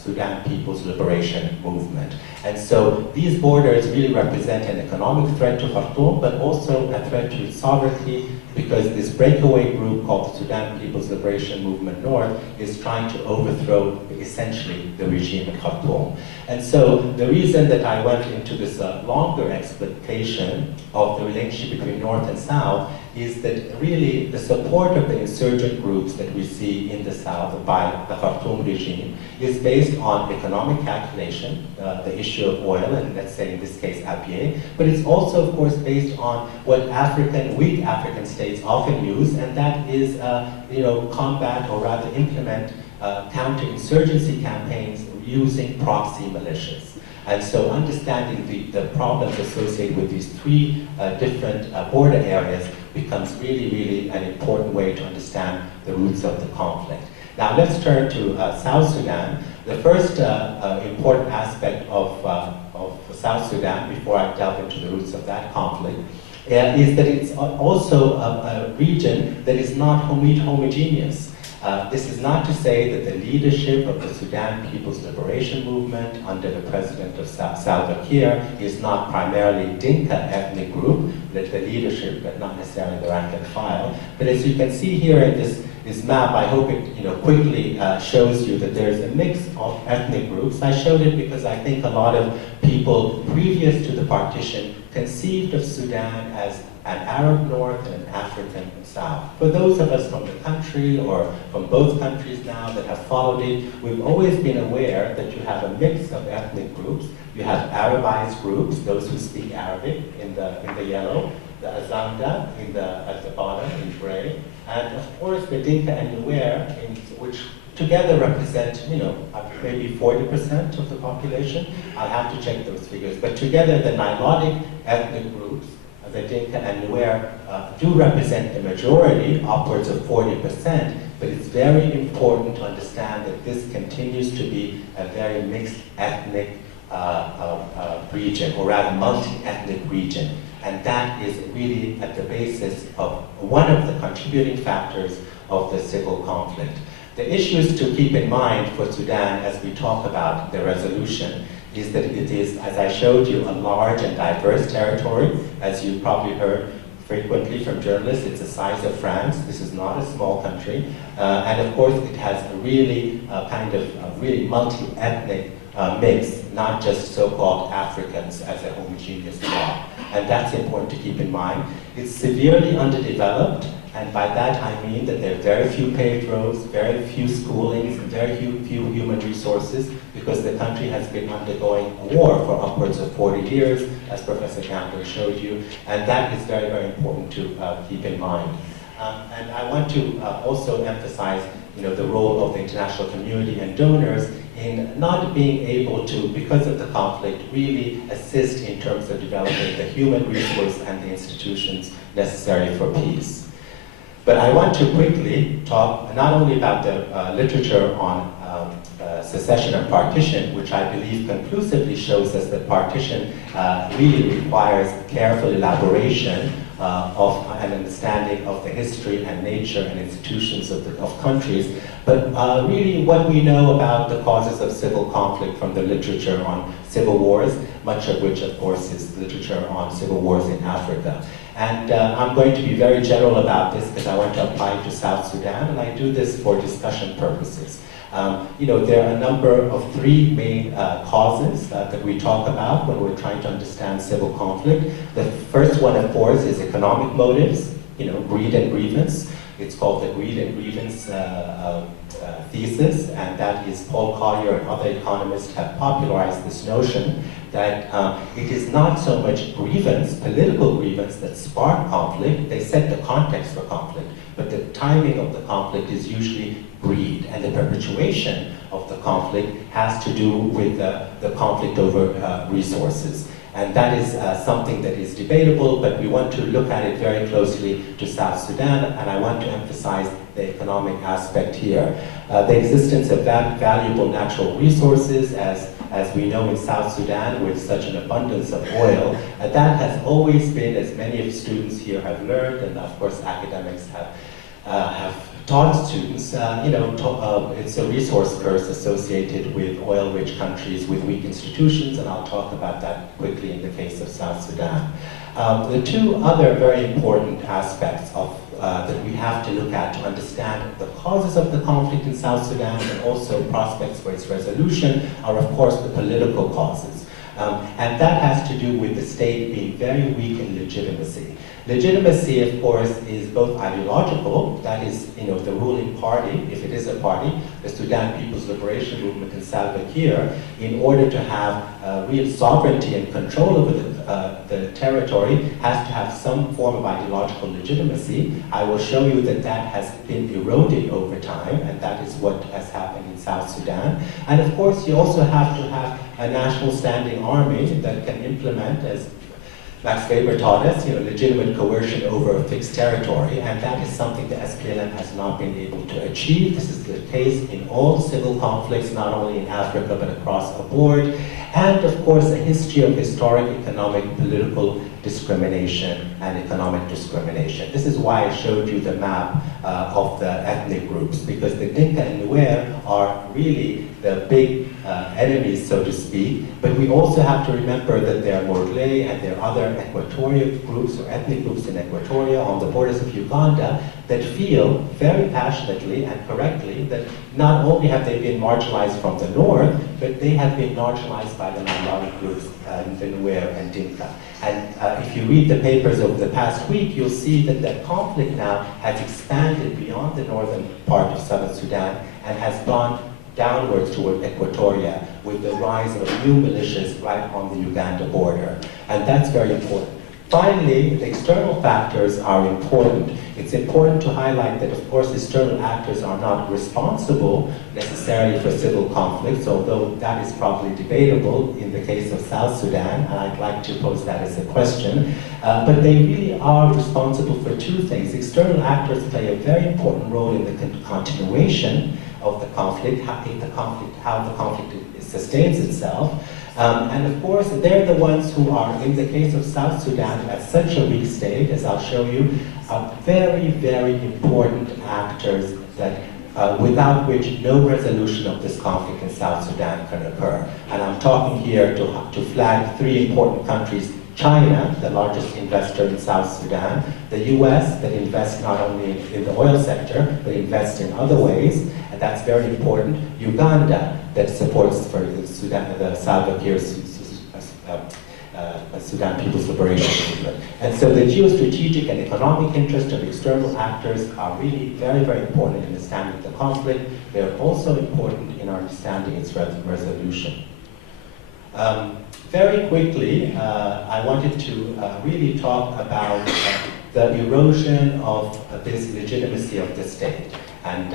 Sudan People's Liberation Movement. And so these borders really represent an economic threat to Khartoum, but also a threat to its sovereignty, because this breakaway group called the Sudan People's Liberation Movement North is trying to overthrow essentially the regime in Khartoum. And so the reason that I went into this longer explication of the relationship between North and South is that really the support of the insurgent groups that we see in the South by the Khartoum regime is based on economic calculation, the issue of oil, and let's say in this case Abyei, but it's also of course based on what weak African states often use, and that is combat, or rather implement counterinsurgency campaigns using proxy militias. And so understanding the problems associated with these three different border areas becomes really, really an important way to understand the roots of the conflict. Now let's turn to South Sudan. The first important aspect of South Sudan, before I delve into the roots of that conflict, is that it's also a region that is not homogeneous. This is not to say that the leadership of the Sudan People's Liberation Movement under the president of Salva Kiir is not primarily Dinka ethnic group, that the leadership, but not necessarily the rank and file. But as you can see here in this map, I hope it quickly shows you that there's a mix of ethnic groups. I showed it because I think a lot of people previous to the partition conceived of Sudan as an Arab North and an African South. For those of us from the country or from both countries now that have followed it, we've always been aware that you have a mix of ethnic groups. You have Arabized groups, those who speak Arabic in the yellow, the Azanda at the bottom in gray, and of course the Dinka and Nuer, which together represent, maybe 40% of the population. I'll have to check those figures, but together the Nilotic ethnic groups, the Dinka and Nuer, do represent the majority, upwards of 40%, but it's very important to understand that this continues to be a very mixed ethnic region, or rather multi-ethnic region. And that is really at the basis of one of the contributing factors of the civil conflict. The issues to keep in mind for Sudan as we talk about the resolution is that it is, as I showed you, a large and diverse territory. As you probably heard, frequently from journalists. It's the size of France. This is not a small country. And of course, it has a really really multi-ethnic mix, not just so-called Africans as a homogeneous bloc. And that's important to keep in mind. It's severely underdeveloped, and by that I mean that there are very few paved roads, very few schoolings, and very few human resources, because the country has been undergoing a war for upwards of 40 years, as Professor Campbell showed you, and that is very, very important to keep in mind. And I want to also emphasize the role of the international community and donors in not being able to, because of the conflict, really assist in terms of developing the human resource and the institutions necessary for peace. But I want to quickly talk not only about the literature on secession and partition, which I believe conclusively shows us that partition really requires careful elaboration of an understanding of the history and nature and institutions of countries, but really what we know about the causes of civil conflict from the literature on civil wars, much of which, of course, is literature on civil wars in Africa. And I'm going to be very general about this because I want to apply it to South Sudan, and I do this for discussion purposes. There are a number of three main causes that we talk about when we're trying to understand civil conflict. The first one, of course, is economic motives, greed and grievance. It's called the greed and grievance thesis, and that is Paul Collier and other economists have popularized this notion that it is not so much grievance, political grievance, that spark conflict. They set the context for conflict, but the timing of the conflict is usually greed, and the perpetuation of the conflict has to do with the conflict over resources. And that is something that is debatable, but we want to look at it very closely to South Sudan, and I want to emphasize the economic aspect here. The existence of valuable natural resources, as we know in South Sudan with such an abundance of oil, that has always been, as many of students here have learned, and of course academics have taught students, it's a resource curse associated with oil-rich countries with weak institutions, and I'll talk about that quickly in the case of South Sudan. The two other very important aspects that we have to look at to understand the causes of the conflict in South Sudan and also prospects for its resolution are, of course, the political causes. And that has to do with the state being very weak in legitimacy. Legitimacy, of course, is both ideological, that is, the ruling party, if it is a party, the Sudan People's Liberation Movement and Salva Kiir, in order to have real sovereignty and control over the territory, has to have some form of ideological legitimacy. I will show you that that has been eroded over time, and that is what has happened in South Sudan. And of course, you also have to have a national standing army that can implement, as Max Weber taught us, legitimate coercion over a fixed territory, and that is something the SPLM has not been able to achieve. This is the case in all civil conflicts, not only in Africa, but across the board. And of course, a history of historic, economic, political discrimination and economic discrimination. This is why I showed you the map of the ethnic groups, because the Dinka and Nuer are really the big enemies, so to speak, but we also have to remember that there are Mordley and there are other Equatorial groups or ethnic groups in Equatoria on the borders of Uganda that feel very passionately and correctly that not only have they been marginalized from the north, but they have been marginalized by the minority groups, the Nuer and Dinka. And if you read the papers over the past week, you'll see that the conflict now has expanded beyond the northern part of Southern Sudan and has gone downwards toward Equatoria with the rise of new militias right on the Uganda border. And that's very important. Finally, the external factors are important. It's important to highlight that, of course, external actors are not responsible necessarily for civil conflicts, although that is probably debatable in the case of South Sudan, and I'd like to pose that as a question. But they really are responsible for two things. External actors play a very important role in the continuation of the conflict, how the conflict sustains itself. And of course, they're the ones who are, in the case of South Sudan, at such a weak state, as I'll show you, are very, very important actors that without which no resolution of this conflict in South Sudan can occur. And I'm talking here to flag three important countries China, the largest investor in South Sudan, the US that invests not only in the oil sector, but invests in other ways, and that's very important. Uganda that supports for the Sudan, the Salva Kiir Sudan People's Liberation Movement. And so the geostrategic and economic interest of external actors are really very, very important in understanding the conflict. They're also important in understanding its resolution. Very quickly, I wanted to really talk about the erosion of this legitimacy of the state. And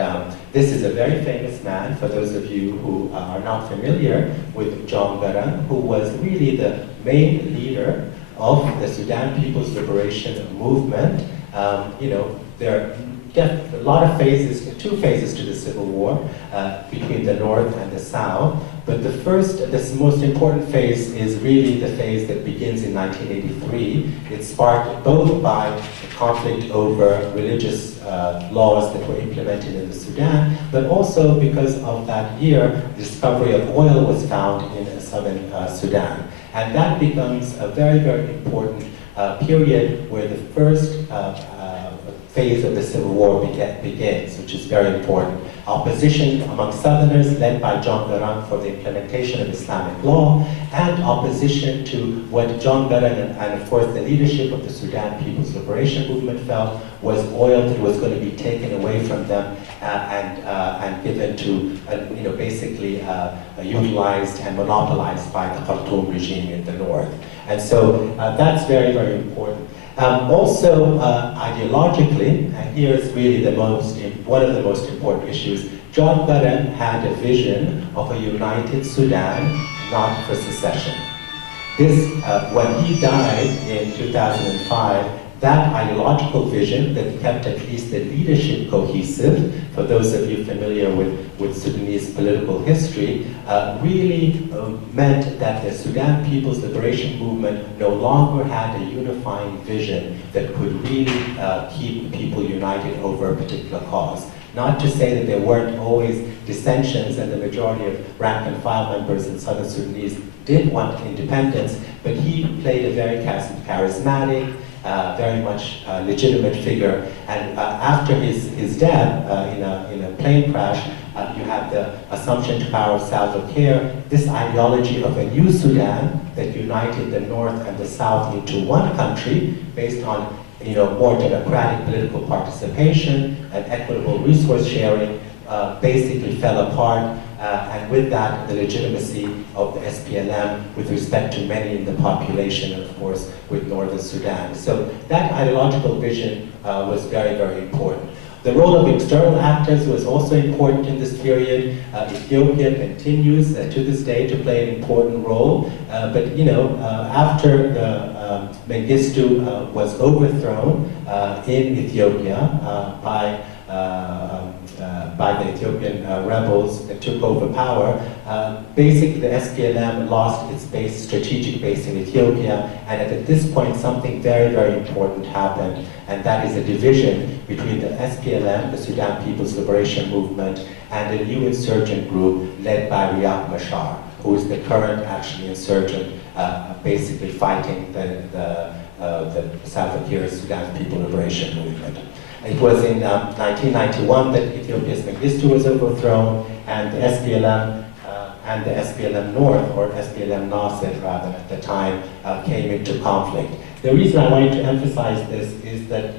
this is a very famous man, for those of you who are not familiar with John Garang, who was really the main leader of the Sudan People's Liberation Movement. You know, there are a lot of phases, 2 phases to the Civil War between the North and the South. But the most important phase is really the phase that begins in 1983. It's sparked both by the conflict over religious laws that were implemented in the Sudan, but also because of that year, the discovery of oil was found in southern Sudan. And that becomes a very, very important period where the first phase of the Civil War begins, which is very important. Opposition among Southerners, led by John Garang for the implementation of Islamic law, and opposition to what John Garang and of course the leadership of the Sudan People's Liberation Movement felt was oil that was going to be taken away from them and given to, basically utilized and monopolized by the Khartoum regime in the north. And so that's very, very important. Also, ideologically, and here's really one of the most important issues, John Garang had a vision of a united Sudan, not for secession. This, when he died in 2005, that ideological vision that kept at least the leadership cohesive, for those of you familiar with Sudanese political history, really meant that the Sudan People's Liberation Movement no longer had a unifying vision that could really keep people united over a particular cause. Not to say that there weren't always dissensions, and the majority of rank and file members in Southern Sudanese did want independence, but he played a very charismatic, very much legitimate figure. And after his death in a plane crash, you have the assumption to power of Salva Kiir, this ideology of a new Sudan that united the North and the South into one country based on more democratic political participation and equitable resource sharing basically fell apart. And with that, the legitimacy of the SPLM with respect to many in the population, and of course, with Northern Sudan. So that ideological vision was very, very important. The role of external actors was also important in this period. Ethiopia continues to this day to play an important role. But after Mengistu was overthrown in Ethiopia by the Ethiopian rebels that took over power, basically the SPLM lost its strategic base in Ethiopia, and at this point something very, very important happened, and that is a division between the SPLM, the Sudan People's Liberation Movement, and a new insurgent group led by Riek Machar, who is the current actually insurgent, basically fighting the Salva Kiir Sudan People Liberation Movement. It was in 1991 that Ethiopia's Mengistu was overthrown, and the SPLM and the SPLM North, or SPLM Nasser rather at the time, came into conflict. The reason I wanted to emphasize this is that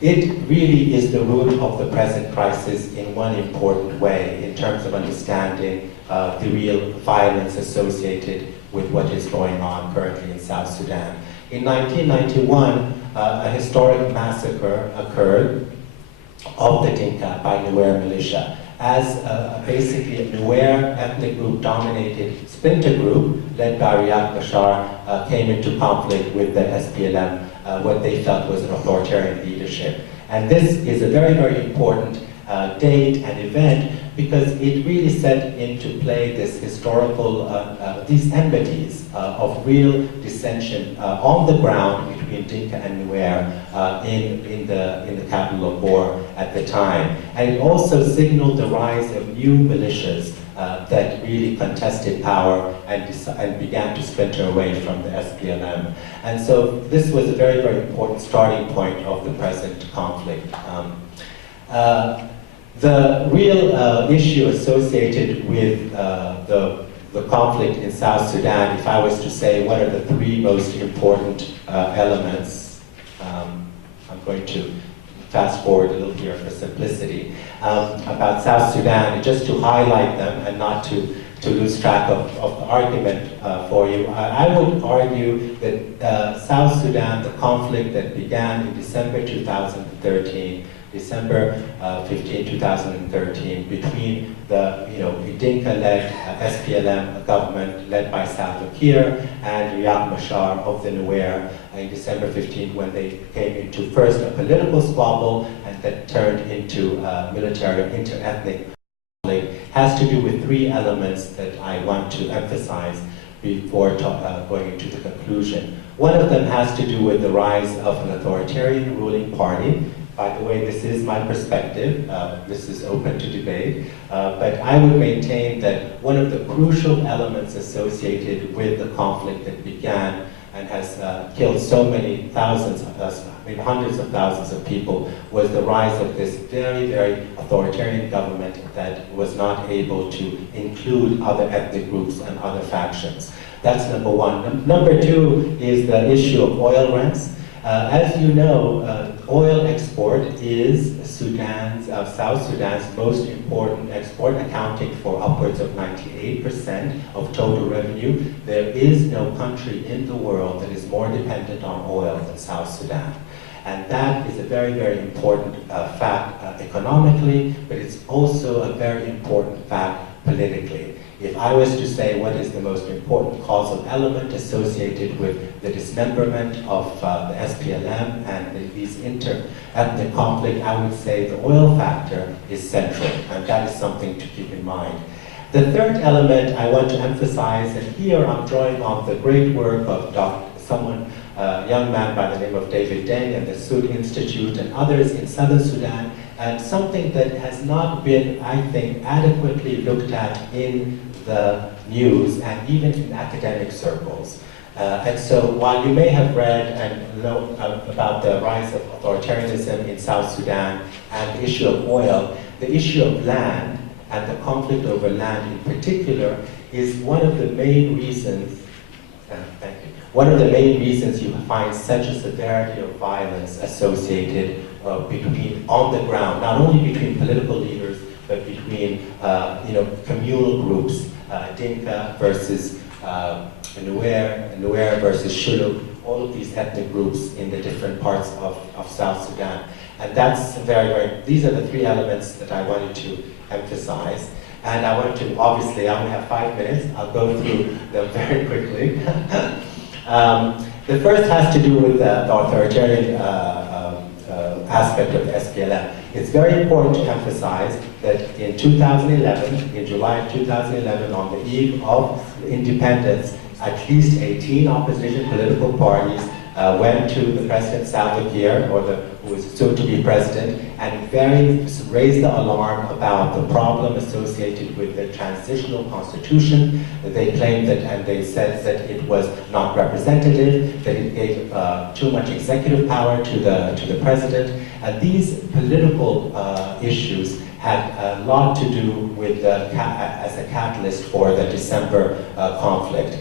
it really is the root of the present crisis in one important way, in terms of understanding the real violence associated with what is going on currently in South Sudan. In 1991, a historic massacre occurred of the Dinka by Nuer militia, as basically a Nuer ethnic group dominated splinter group led by Riek Machar came into conflict with the SPLM, what they felt was an authoritarian leadership. And this is a very, very important date and event, because it really set into play this historical, these enmities of real dissension on the ground between Dinka and Nuer in the capital of Bor at the time. And it also signaled the rise of new militias that really contested power and began to splinter away from the SPLM. And so this was a very, very important starting point of the present conflict. The real issue associated with the conflict in South Sudan, if I was to say what are the three most important elements, I'm going to fast forward a little here for simplicity, about South Sudan, just to highlight them and not to lose track of the argument for you. I would argue that South Sudan, the conflict that began in December 2013, December 15, 2013, between the Dinka-led SPLM government led by Salva Kiir and Riek Machar of the Nuer in December 15, when they came into first a political squabble and then turned into military inter-ethnic conflict, has to do with three elements that I want to emphasize before going into the conclusion. One of them has to do with the rise of an authoritarian ruling party. By the way, this is my perspective. This is open to debate. But I would maintain that one of the crucial elements associated with the conflict that began and has killed so many thousands of us, hundreds of thousands of people, was the rise of this very, very authoritarian government that was not able to include other ethnic groups and other factions. That's number one. Number two is the issue of oil rents. As you know, oil export is South Sudan's most important export, accounting for upwards of 98% of total revenue. There is no country in the world that is more dependent on oil than South Sudan. And that is a very, very important fact economically, but it's also a very important fact politically. If I was to say what is the most important causal element associated with the dismemberment of the SPLM and these inter-ethnic conflict, I would say the oil factor is central, and that is something to keep in mind. The third element I want to emphasize, and here I'm drawing on the great work of a young man by the name of David Deng and the SUDD Institute and others in Southern Sudan, and something that has not been, I think, adequately looked at in the news and even in academic circles. And so while you may have read and know about the rise of authoritarianism in South Sudan and the issue of oil, the issue of land and the conflict over land in particular is one of the main reasons, one of the main reasons you find such a severity of violence associated on the ground, not only between political leaders, but between communal groups, Dinka versus Nuer versus Shuluk, all of these ethnic groups in the different parts of South Sudan. And that's these are the three elements that I wanted to emphasize. And I want to, obviously, I only have 5 minutes, I'll go through them very quickly. The first has to do with the authoritarian aspect of the SPLM. It's very important to emphasize that in 2011, in July of 2011, on the eve of independence, at least 18 opposition political parties went to the President Salva Kiir, who was soon to be president, and raised the alarm about the problem associated with the transitional constitution. They claimed that, and they said that it was not representative, that it gave too much executive power to the president. And these political issues had a lot to do with as a catalyst for the December conflict.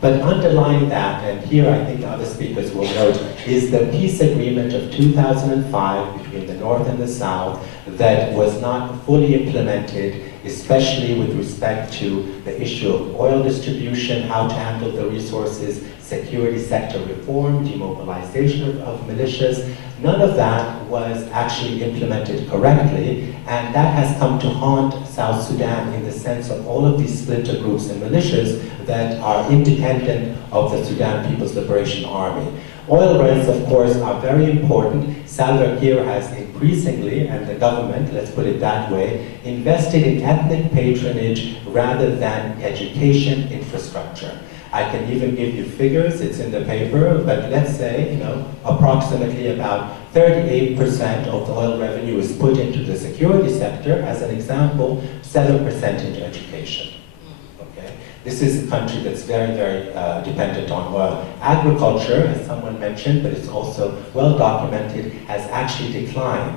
But underlying that, and here I think other speakers will note, is the peace agreement of 2005 between the North and the South that was not fully implemented, especially with respect to the issue of oil distribution, how to handle the resources, security sector reform, demobilization of militias. None of that was actually implemented correctly, and that has come to haunt South Sudan in the sense of all of these splinter groups and militias that are independent of the Sudan People's Liberation Army. Oil rents, of course, are very important. Salva Kiir has increasingly, and the government, let's put it that way, invested in ethnic patronage rather than education infrastructure. I can even give you figures, it's in the paper, but let's say, approximately about 38% of the oil revenue is put into the security sector. As an example, 7% into education. Okay? This is a country that's very, very dependent on oil. Agriculture, as someone mentioned, but it's also well documented, has actually declined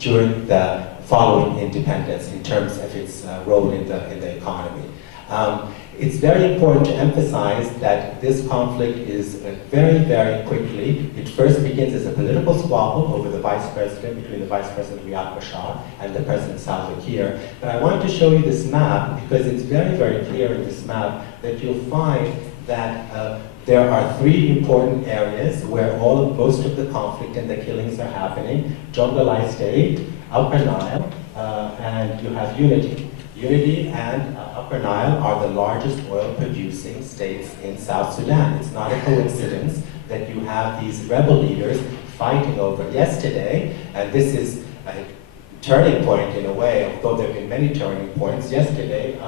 during the following independence in terms of its role in the economy. It's very important to emphasize that this conflict is very, very quickly, it first begins as a political squabble over the vice president, between the vice president Riek Machar and the president Salva Kiir. But I want to show you this map because it's very, very clear in this map that you'll find that there are three important areas where most of the conflict and the killings are happening: Jonglei State, Upper Nile, and you have Unity. Unity and Upper Nile are the largest oil-producing states in South Sudan. It's not a coincidence that you have these rebel leaders fighting over yesterday, and this is a turning point in a way, although there have been many turning points. Yesterday,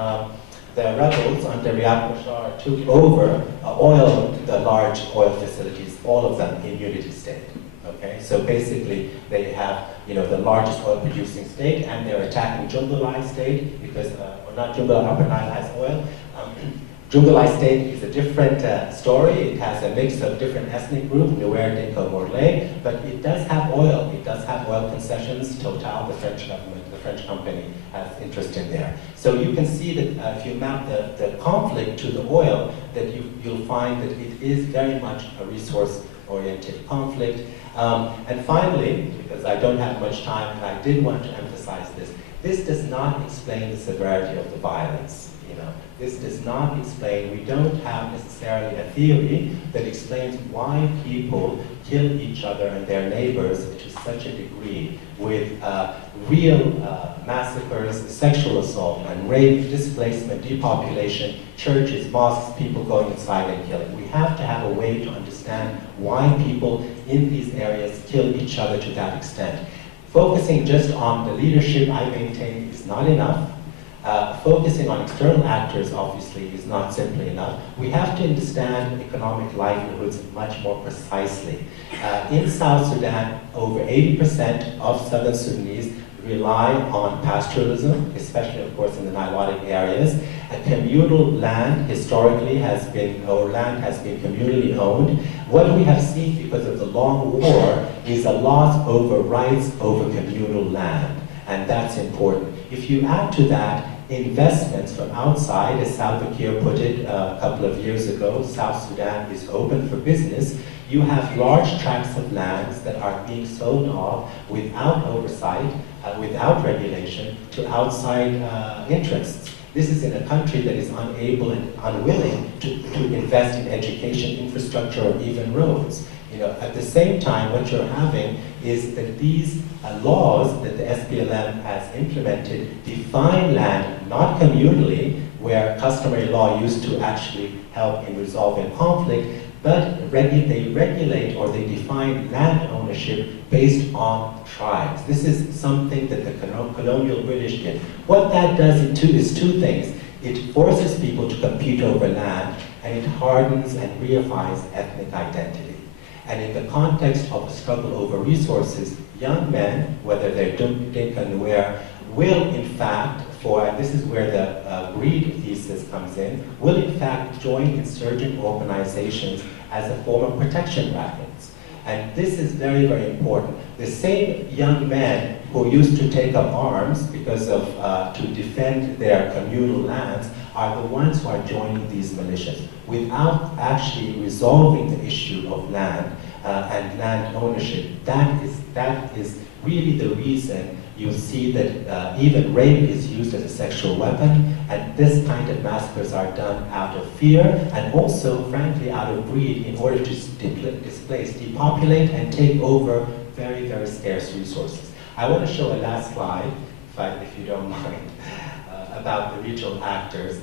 the rebels under Riek Machar took over the large oil facilities, all of them in Unity State. Okay, so basically they have the largest oil-producing state, and they're attacking Jonglei State because, or not Jonglei, Upper Nile has oil. Jonglei State is a different story. It has a mix of different ethnic groups, Nuer, Dinka, Morley, but it does have oil. It does have oil concessions. Total, the French government, the French company, has interest in there. So you can see that if you map the conflict to the oil, that you'll find that it is very much a resource-oriented conflict. And finally, because I don't have much time, and I did want to emphasize this does not explain the severity of the violence. This does not explain, we don't have necessarily a theory that explains why people kill each other and their neighbors to such a degree with real massacres, sexual assault, and rape, displacement, depopulation, churches, mosques, people going inside and killing. We have to have a way to understand why people in these areas kill each other to that extent. Focusing just on the leadership, I maintain, is not enough. Focusing on external actors, obviously, is not simply enough. We have to understand economic livelihoods much more precisely. In South Sudan, over 80% of Southern Sudanese rely on pastoralism, especially, of course, in the Nilotic areas. A communal land historically has been communally owned. What we have seen because of the long war is a loss over rights over communal land, and that's important. If you add to that investments from outside, as Salva Kiir put it a couple of years ago, South Sudan is open for business. You have large tracts of lands that are being sold off without oversight, without regulation, to outside interests. This is in a country that is unable and unwilling to invest in education, infrastructure, or even roads. At the same time, what you're having is that these laws that the SPLM has implemented define land not communally, where customary law used to actually help in resolving conflict, but they regulate or they define land ownership based on tribes. This is something that the colonial British did. What that does is two things. It forces people to compete over land, and it hardens and reifies ethnic identity. And in the context of a struggle over resources, young men, whether they're Dinka, Nuer, will in fact, and this is where the greed thesis comes in, will in fact join insurgent organizations as a form of protection rackets. And this is very, very important. The same young men who used to take up arms because of to defend their communal lands are the ones who are joining these militias without actually resolving the issue of land and land ownership. That is really the reason you see that even rape is used as a sexual weapon, and this kind of massacres are done out of fear and also, frankly, out of greed in order to displace, depopulate, and take over very, very scarce resources. I want to show a last slide, if you don't mind, about the regional actors,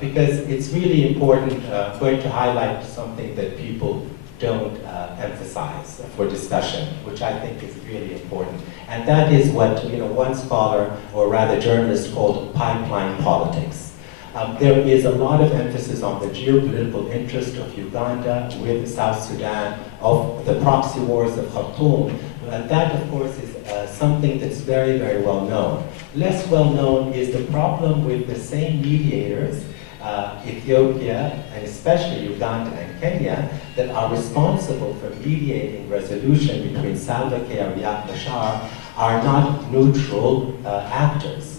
because it's really important. I'm going to highlight something that people don't emphasize for discussion, which I think is really important. And that is what one scholar, or rather journalist, called pipeline politics. There is a lot of emphasis on the geopolitical interest of Uganda with South Sudan, of the proxy wars of Khartoum. That, of course, is something that's very, very well known. Less well known is the problem with the same mediators, Ethiopia, and especially Uganda and Kenya, that are responsible for mediating resolution between Salva Kiir and Riek Machar, are not neutral actors.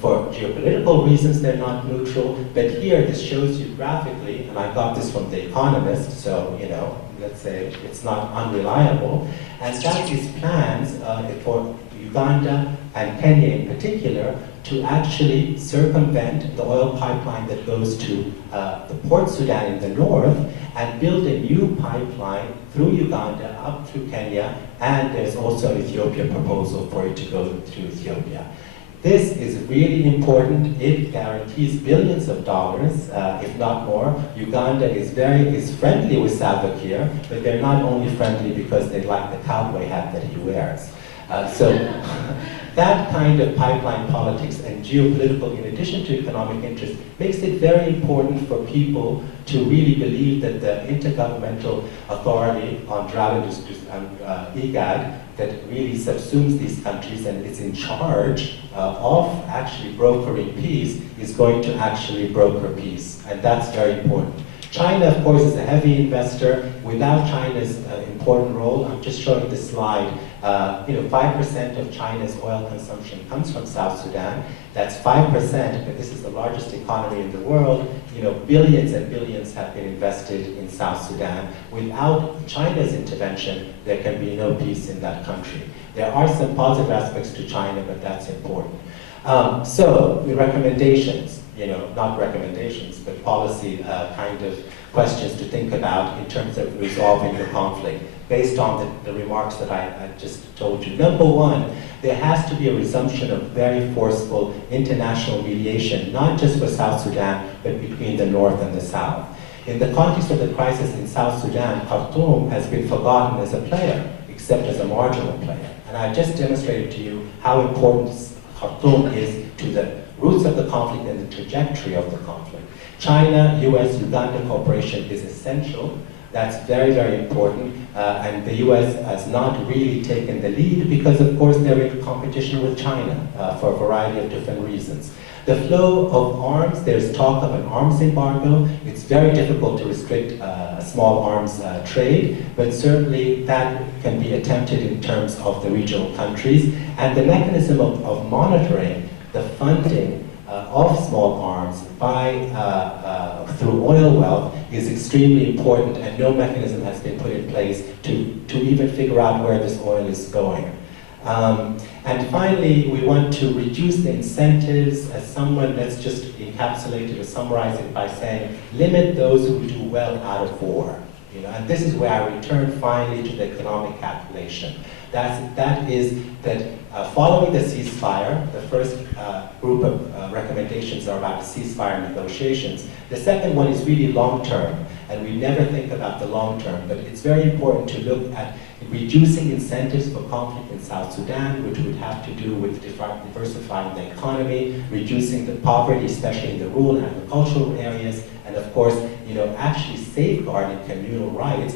For geopolitical reasons, they're not neutral, but here this shows you graphically, and I got this from The Economist, so, you know, let's say it's not unreliable, and that is plans for Uganda and Kenya in particular to actually circumvent the oil pipeline that goes to the Port Sudan in the north and build a new pipeline through Uganda up through Kenya, and there's also an Ethiopian proposal for it to go to Ethiopia. This is really important. It guarantees billions of dollars, if not more. Uganda is friendly with Salva Kiir, but they're not only friendly because they like the cowboy hat that he wears. So that kind of pipeline politics and geopolitical, in addition to economic interest, makes it very important for people to really believe that the Intergovernmental Authority on Drought and IGAD, that really subsumes these countries and is in charge of actually brokering peace, is going to actually broker peace, and that's very important. China, of course, is a heavy investor. Without China's important role, I'm just showing this slide, 5% of China's oil consumption comes from South Sudan. That's 5%, but this is the largest economy in the world. Billions and billions have been invested in South Sudan. Without China's intervention, there can be no peace in that country. There are some positive aspects to China, but that's important. So, the recommendations, not recommendations, but policy kind of questions to think about in terms of resolving the conflict, based on the remarks that I just told you. Number one, there has to be a resumption of very forceful international mediation, not just for South Sudan, but between the North and the South. In the context of the crisis in South Sudan, Khartoum has been forgotten as a player, except as a marginal player. And I just demonstrated to you how important Khartoum is to the roots of the conflict and the trajectory of the conflict. China, US, Uganda cooperation is essential. That's very, very important. And the US has not really taken the lead because, of course, they're in competition with China for a variety of different reasons. The flow of arms, there's talk of an arms embargo. It's very difficult to restrict small arms trade, but certainly that can be attempted in terms of the regional countries. And the mechanism of monitoring the funding of small arms through oil wealth is extremely important, and no mechanism has been put in place to even figure out where this oil is going. And finally, we want to reduce the incentives. As someone, let's just encapsulate it or summarize it by saying, limit those who do well out of war. And this is where I return finally to the economic calculation. That is that following the ceasefire, the first group of recommendations are about ceasefire negotiations. The second one is really long-term, and we never think about the long-term, but it's very important to look at reducing incentives for conflict in South Sudan, which would have to do with diversifying the economy, reducing the poverty, especially in the rural and agricultural areas, and of course, actually safeguarding communal rights,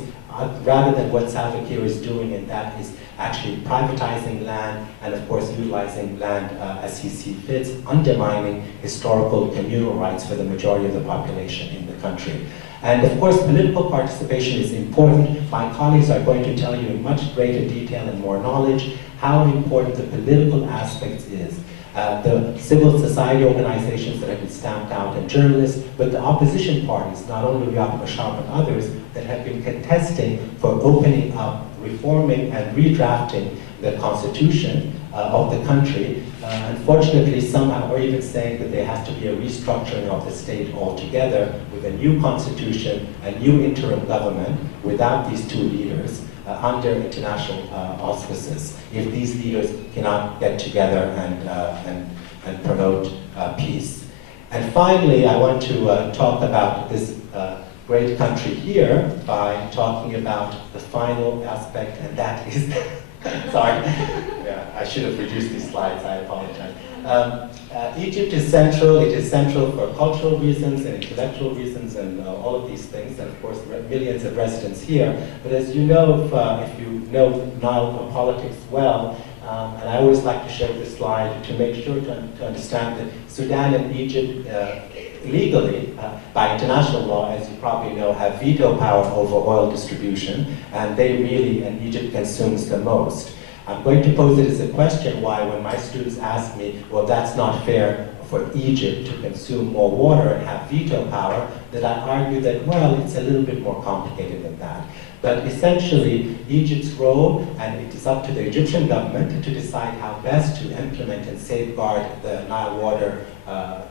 rather than what Salva Kiir is doing, and that is actually privatizing land and, of course, utilizing land as he sees fit, undermining historical communal rights for the majority of the population in the country. And of course, political participation is important. My colleagues are going to tell you in much greater detail and more knowledge how important the political aspect is. The civil society organizations that have been stamped out, and journalists, but the opposition parties, not only Riek Machar but others, that have been contesting for opening up, reforming, and redrafting the constitution of the country. Unfortunately, some are even saying that there has to be a restructuring of the state altogether with a new constitution, a new interim government without these two leaders under international auspices, if these leaders cannot get together and promote peace. And finally, I want to talk about this great country here by talking about the final aspect, and that is Sorry. Yeah, I should have reduced these slides. I apologize. Egypt is central. It is central for cultural reasons and intellectual reasons and all of these things. And of course, millions of residents here. But as you know, if you know Nile politics well, and I always like to show this slide to make sure to understand that Sudan and Egypt legally, by international law, as you probably know, have veto power over oil distribution, and they really, and Egypt consumes the most. I'm going to pose it as a question why when my students ask me, well, that's not fair for Egypt to consume more water and have veto power, that I argue that, well, it's a little bit more complicated than that. But essentially, Egypt's role, and it is up to the Egyptian government to decide how best to implement and safeguard the Nile water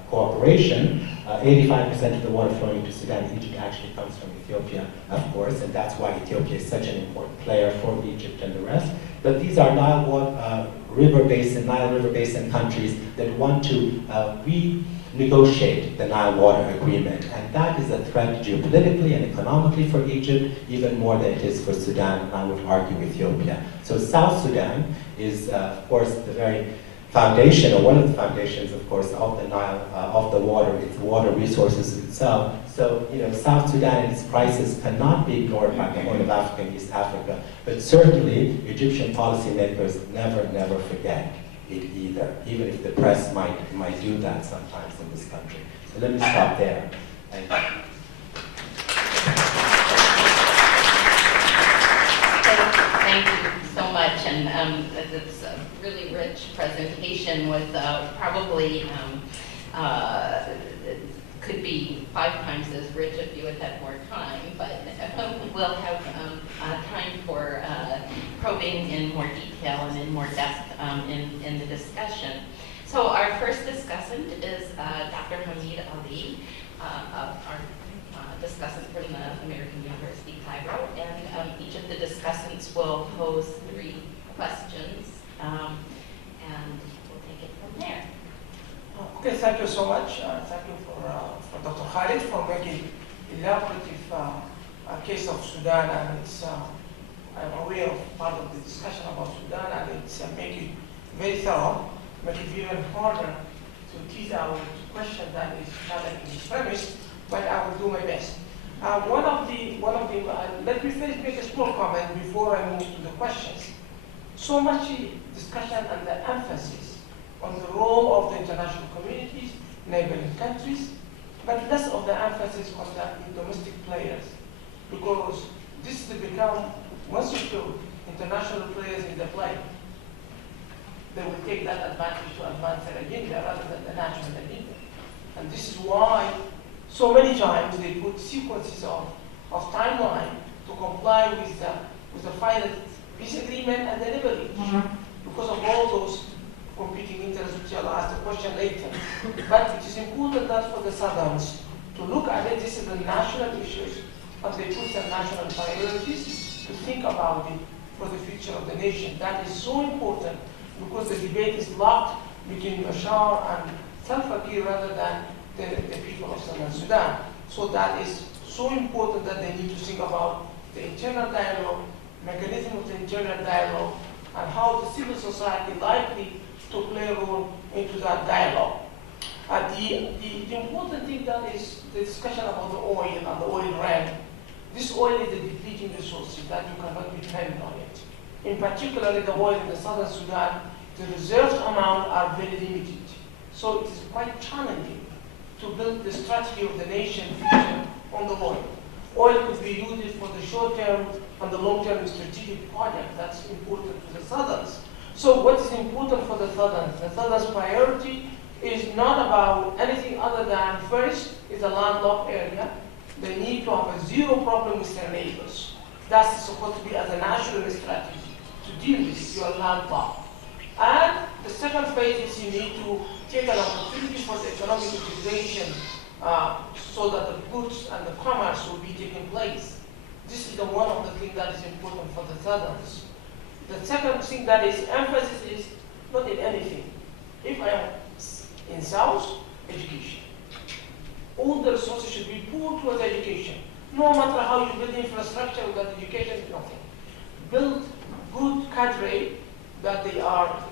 cooperation. 85% of the water flowing into Sudan, Egypt actually comes from Ethiopia, of course, and that's why Ethiopia is such an important player for Egypt and the rest. But these are Nile River Basin countries that want to renegotiate the Nile water agreement, and that is a threat geopolitically and economically for Egypt, even more than it is for Sudan, and I would argue Ethiopia. So South Sudan is, of course, the very foundation, or one of the foundations, of course, of the Nile, of the water, its water resources itself. So, you know, South Sudan and its crisis cannot be ignored by the Horn of Africa and East Africa, but certainly Egyptian policymakers never forget it either, even if the press might do that sometimes in this country. So let me stop there. Thank you. Thank you so much, and it's a really rich presentation with probably could be 5 times as rich if you had had more time, but we'll have time for probing in more detail and in more depth in the discussion. So our first discussant is Dr. Hamid Ali, our discussant from the American University Cairo, and each of the discussants will pose 3 questions, and we'll take it from there. Okay, thank you so much. Thank you for Dr. Khaled for making elaborative case of Sudan, and it's I'm aware of part of the discussion about Sudan, and it's making very thorough, make it even harder to tease out the question that is challenging this premise, but I will do my best. Let me first make a small comment before I move to the questions. So much discussion and the emphasis on the role of the international communities, neighboring countries, but less of the emphasis on the domestic players, because this has become, once you put international players in the play, they will take that advantage to advance their agenda rather than the national agenda. And this is why so many times they put sequences of timeline to comply with the final peace agreement and delivery, because of all those competing interests, which I'll ask the question later. But it is important that for the Southerns to look at it, this is the national issues, but they put some national priorities to think about it for the future of the nation. That is so important because the debate is locked between Bashar and Salva Kiir rather than the people of Southern Sudan. So that is so important that they need to think about the internal dialogue, mechanism of the internal dialogue, and how the civil society likely to play a role into that dialogue. The important thing that is the discussion about the oil and the oil rent. This oil is a depleting resource that you cannot depend on it. In particular, the oil in the southern Sudan, the reserves amount are very limited. So it is quite challenging to build the strategy of the nation future on the oil. Oil could be used for the short-term and the long-term strategic project that's important to the Southerns. So what is important for the Southerns? The Southerns' priority is not about anything other than, first, is a landlocked area. They need to have a zero problem with their neighbors. That's supposed to be as a national strategy to deal with it. You are landlocked. And the second phase is you need to take an opportunity for the economic integration so that the goods and the commerce will be taking place. This is one of the things that is important for the Southerns. The second thing that is emphasis is not in anything. If I am in South, education. All the resources should be poured towards education. No matter how you build infrastructure without education, nothing. Build good cadre, that they are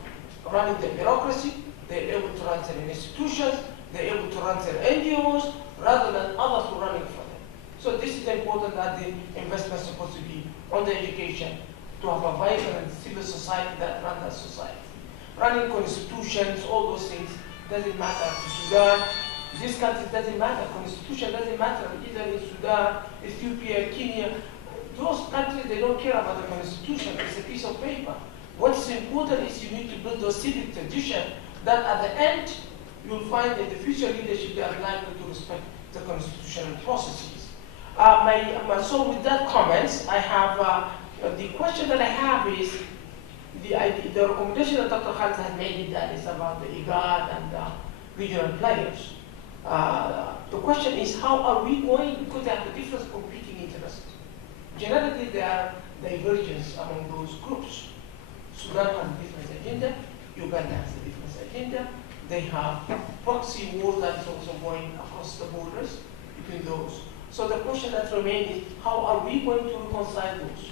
running the bureaucracy, they're able to run their institutions, they're able to run their NGOs, rather than others who are running for them. So this is important that the investment is supposed to be on the education, to have a vibrant civil society that runs that society. Running constitutions, all those things, doesn't matter to Sudan. This country doesn't matter. Constitution doesn't matter either in Sudan, Ethiopia, Kenya. Those countries, they don't care about the constitution. It's a piece of paper. What's important is you need to build those civic tradition that at the end, you'll find that the future leadership, they are likely to respect the constitutional processes. So with that comments, I have, the question that I have is, the recommendation that Dr. Khaled has made, that is about the IGAD and the regional players. The question is, how are we going, because they have the different competing interests. Generally, there are divergence among those groups. Sudan has a different agenda, Uganda has a different agenda. They have proxy war that is also going across the borders between those. So the question that remains is, how are we going to reconcile those?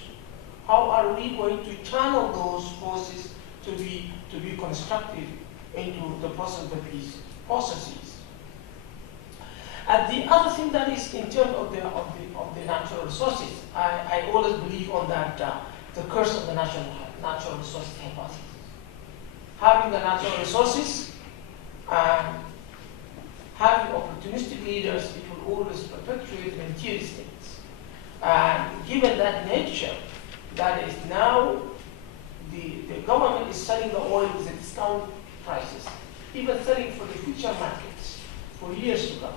How are we going to channel those forces to be constructive into the process of the peace processes? And the other thing that is in terms of the natural resources, I always believe on that the curse of the natural resources hypothesis. Having the natural resources and having opportunistic leaders, it will always perpetuate rentier states. And given that nature, that is now the government is selling the oil with a discount prices, even selling for the future markets for years to come,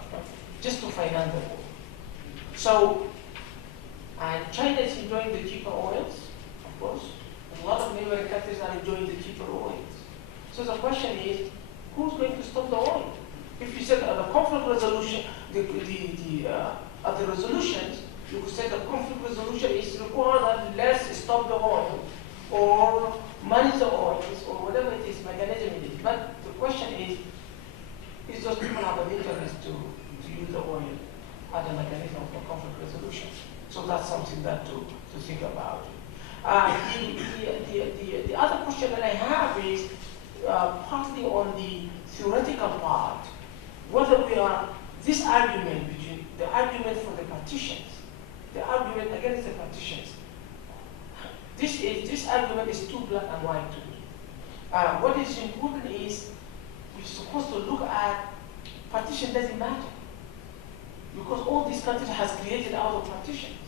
just to finance the oil. So, and China is enjoying the cheaper oils, of course. A lot of neighboring countries are enjoying the cheaper oils. So the question is, who's going to stop the oil? If you said the conflict resolution, the resolutions, you could say the conflict resolution is required that let's stop the oil or manage the oils or whatever it is, mechanism it is. But the question is those people have an interest to use the oil as a mechanism for conflict resolution. So that's something that to think about. The other question that I have is partly on the theoretical part, whether we are, this argument between the argument for the partitions, the argument against the partitions, this argument is too black and white to me. What is important is we're supposed to look at partition doesn't matter, because all these countries has created out of partitions.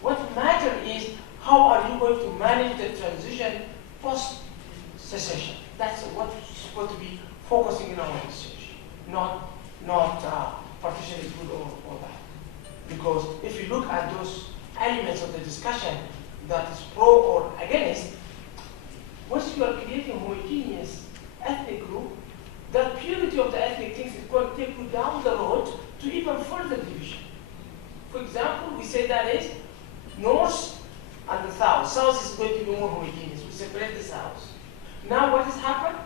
What matters is how are you going to manage the transition post-secession. That's what we're supposed to be focusing in our research, not partition is good or bad. Because if you look at those elements of the discussion that is pro or against, once you are creating a homogeneous ethnic group, the purity of the ethnic things is going to take you down the road to even further division. For example, we say that is North and the South. South is going to be more homogeneous. We separate the South. Now what has happened?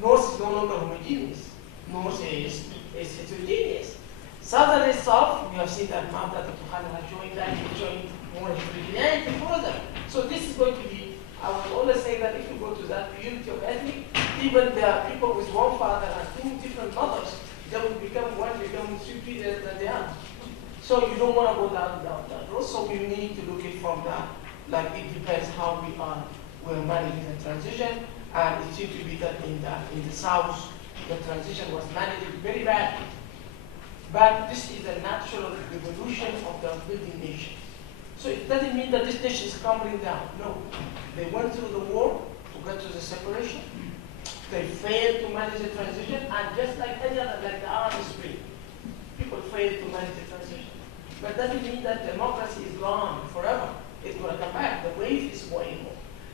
North is no longer homogeneous. North is heterogeneous. Southern is South. We have seen that map that Dr. Khaled has showing that it's showing more heterogeneity further. So this is going to be, I would always say that if you go to that purity of ethnic, even the people with one father and two different mothers, they will become superior than the other. So you don't want to go down that road. So we need to look at it from that, like it depends how we're managing the transition. And it seems to be that in the South, the transition was managed very badly. But this is a natural evolution of the building nation. So it doesn't mean that this nation is crumbling down. No. They went through the war to get to the separation. They failed to manage the transition, and just like any other, like the Arab Spring, people failed to manage the transition. But it doesn't mean that democracy is gone forever. It's going to come back. The wave is going more.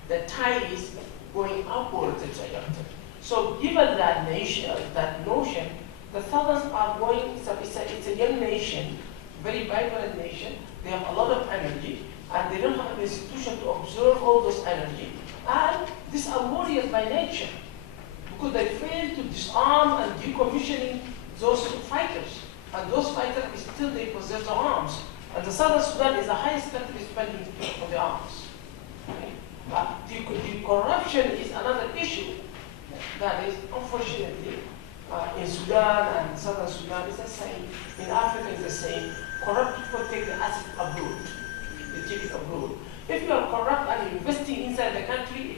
The tide is going upward, the trajectory. So given that notion, the Southerns are going, it's a young nation, very vibrant nation. They have a lot of energy, and they don't have an institution to observe all this energy. And these are warriors by nature, because they failed to disarm and decommissioning those fighters. And those fighters, still they possess the arms. And the Southern Sudan is the highest country spending on the arms. Okay? The corruption is another issue that is, unfortunately, in Sudan and Southern Sudan, it's the same. In Africa, it's the same. Corrupt people take the assets abroad. They take it abroad. If you are corrupt and investing inside the country,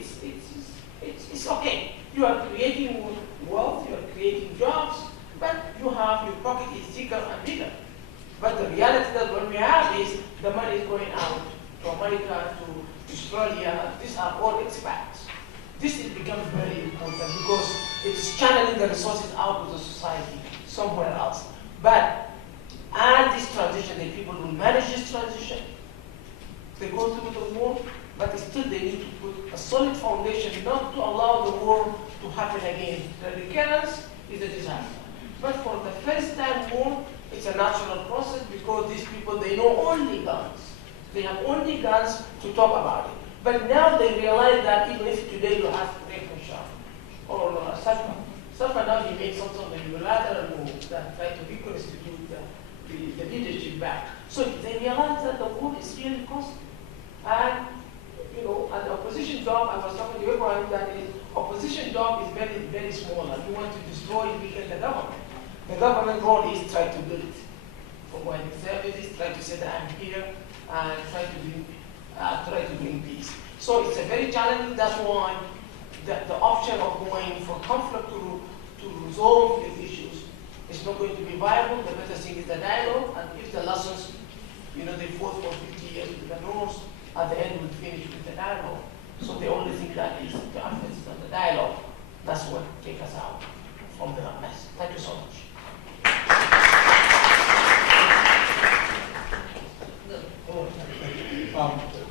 it's okay. You are creating wealth, you are creating jobs, but your pocket is thicker and bigger. But the reality that what we have is the money is going out to America, to Australia. These are all expats. This is becomes very important because it's channeling the resources out of the society somewhere else. But as this transition, the people will manage this transition. They go through the war, but still they need to put a solid foundation not to allow the war to happen again. The recurrence is a disaster. But for the first time war, it's a natural process because these people, they know only guns. They have only guns to talk about it. But now they realize that even if today you ask Shah or Safa now he made some sort of unilateral move that tried to reconstitute the leadership back. So they realize that the war is really costly. And an opposition job, I was talking to everyone, that is, opposition job is very, very small. And you want to destroy and weaken the government. The government role is try to build, providing services, try to say that I'm here, and try to bring peace. So it's a very challenging. That's why the option of going for conflict to resolve these issues is not going to be viable. The better thing is the dialogue, and if the lessons, they fought for 50 years with the North, at the end we'll finish with the dialogue. So the only thing that is to emphasis on the dialogue, that's what takes us out from the mess. Thank you so much.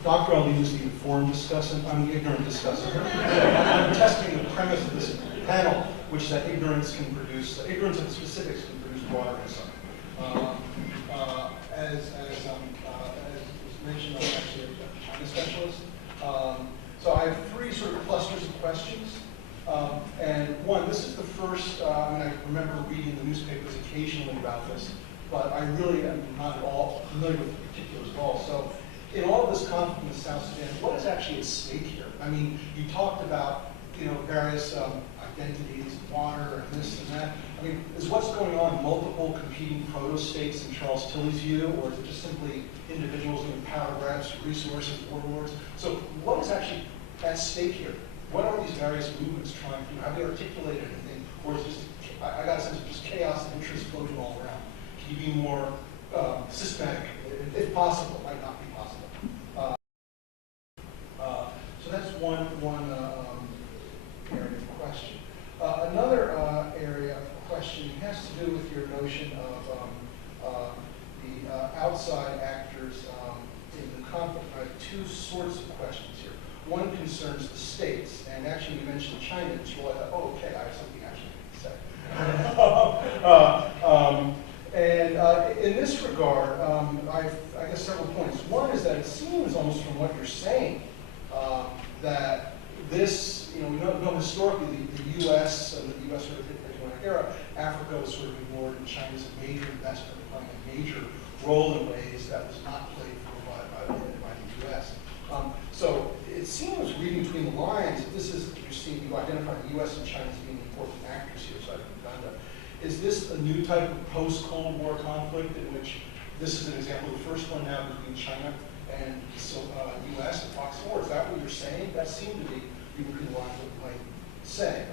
Dr. Aldis is the informed discussant. I'm the ignorant discussant. I'm testing the premise of this panel, which is that ignorance and the specifics can produce broader insight. As was mentioned, I'm actually a China specialist. So I have three sort of clusters of questions. And one, this is the first, I remember reading the newspapers occasionally about this, but I really am not at all familiar with the particulars at all. So in all of this conflict in the South Sudan, what is actually at stake here? I mean, you talked about, various identities, water, and this and that. I mean, is what's going on multiple competing proto-states in Charles Tilley's view, or is it just simply individuals doing power grabs for resources, warlords? So what is actually at stake here? What are these various movements trying to do? Have they articulated anything? Or is it just, I got a sense of just chaos and interest floating all around? Can you be more systematic, if possible? Might not be possible. So that's one area of question. Another area of question has to do with your notion of the outside actors in the conflict. I have two sorts of questions here. One concerns the states, and actually you mentioned China, and so I thought, oh, okay, I have something actually to say. And in this regard, I guess several points. One is that it seems almost from what you're saying that this, we know historically the U.S. and the U.S. sort of era, Africa was sort of ignored, and China's a major investment, playing a major role in ways that was not played for by the U.S. So it seems, reading between the lines, that this is, you identify the U.S. and China as being important actors here, so is this a new type of post-Cold War conflict in which this is an example, the first one now between China and the U.S., the proxy war? Is that what you're saying? That seemed to be between the lines what you might say.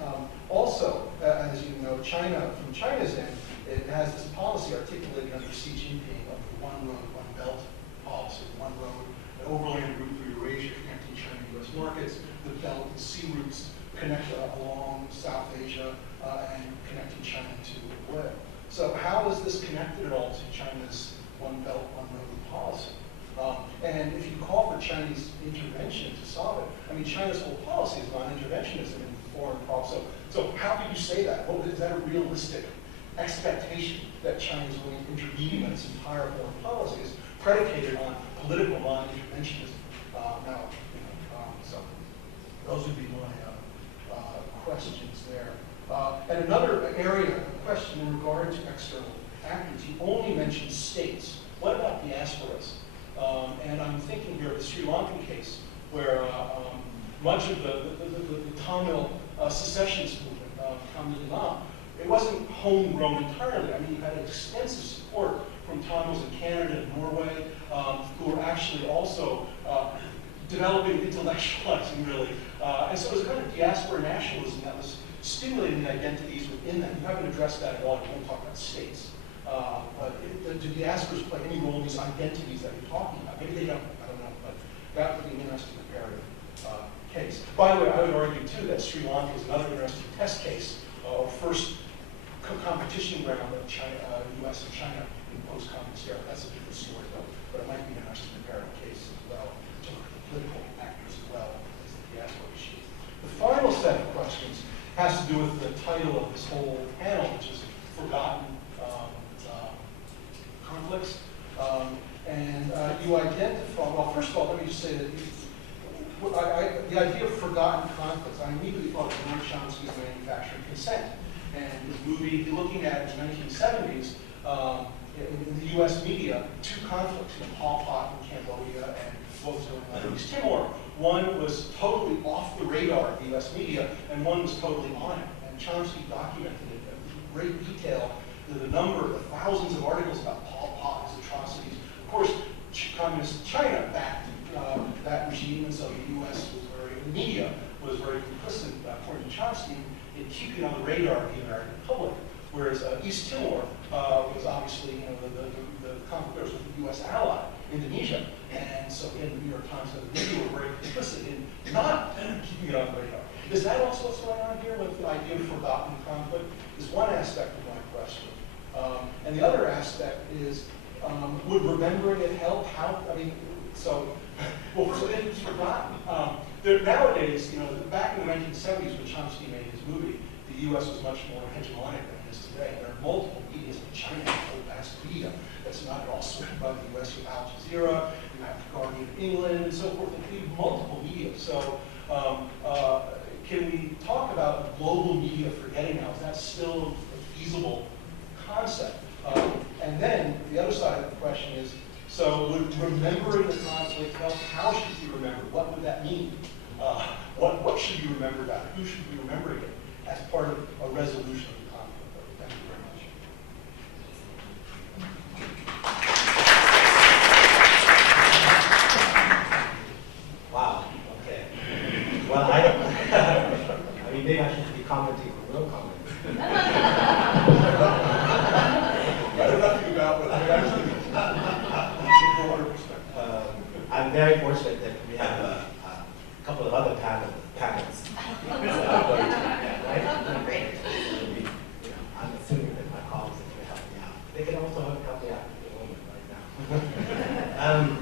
Also, as you know, China, from China's end, it has this policy articulated under Xi Jinping of the one road, one belt policy, one road, an overland route through Eurasia connecting China and U.S. markets, the belt and sea routes connect along South Asia and connecting China to the web. So how is this connected at all to China's one belt, one road policy? And if you call for Chinese intervention to solve it, I mean, China's whole policy is on interventionism in foreign policy. So how could you say that? Is that a realistic expectation that China is going to intervene in its entire foreign policies predicated on political non-interventionism? So those would be my questions there. And another area of question in regard to external actors, you only mentioned states. What about diasporas? And I'm thinking here of the Sri Lankan case, where much of the Tamil secessionist movement coming along. It wasn't homegrown entirely. I mean, you had extensive support from Tamils in Canada and Norway, who were actually also developing, intellectualizing really. And so it was a kind of diaspora nationalism that was stimulating identities within them. You haven't addressed that at all. You won't talk about states. But do diasporas play any role in these identities that you're talking about? Maybe they don't, I don't know, but that would be an interesting comparative case. By the way, I would argue too that Sri Lanka is another interesting test case, or first competition ground of China, US and China in post-communist era. That's a different story though, but it might be an interesting comparative case as well, to look at the political actors as well as the diaspora issue. The final set of questions has to do with the title of this whole panel, which is Forgotten Conflicts. You identify, well, first of all, let me just say that the idea of forgotten conflicts, I immediately thought of Noam Chomsky's Manufacturing Consent. And his movie, looking at in the 1970s, in the US media, two conflicts, Pol Pot in Cambodia and what was going on in East Timor. One was totally off the radar of the US media, and one was totally on it. And Chomsky documented it in great detail, the number, the thousands of articles about Pol Pot, his atrocities. Of course, communist China backed that regime, and so the US was the media was very complicit, according to Chomsky, in keeping on the radar of the American public. Whereas East Timor was obviously, the conflict there was with the US ally, Indonesia. And so again, the New York Times and the media were very complicit in not keeping it on the radar. Is that also what's going on here with the idea of forgotten conflict? Is one aspect of my question. And the other aspect is, would remembering it help? How, I mean, so, well, first of all, if it's forgotten, nowadays, back in the 1970s when Chomsky made his movie, the U.S. was much more hegemonic than it is today. There are multiple medias in China, a whole vast media that's not at all swept by the U.S. with Al Jazeera, you have the Guardian of England, and so forth. We have multiple media. So, can we talk about global media forgetting now? Is that still a feasible concept? And then the other side of the question is, so would remembering the conflict help? How should you remember? What would that mean? What should you remember about it? Who should be remembering it as part of a resolution of the conflict? Thank you very much. Wow, okay. Well, I mean, maybe I should be commenting on your comments. I know nothing about what I actually broader perspective. I'm very fortunate that we have a couple of other panels. Right? Great. I'm assuming that my colleagues are going to help me out. They can also help me out at the moment right now.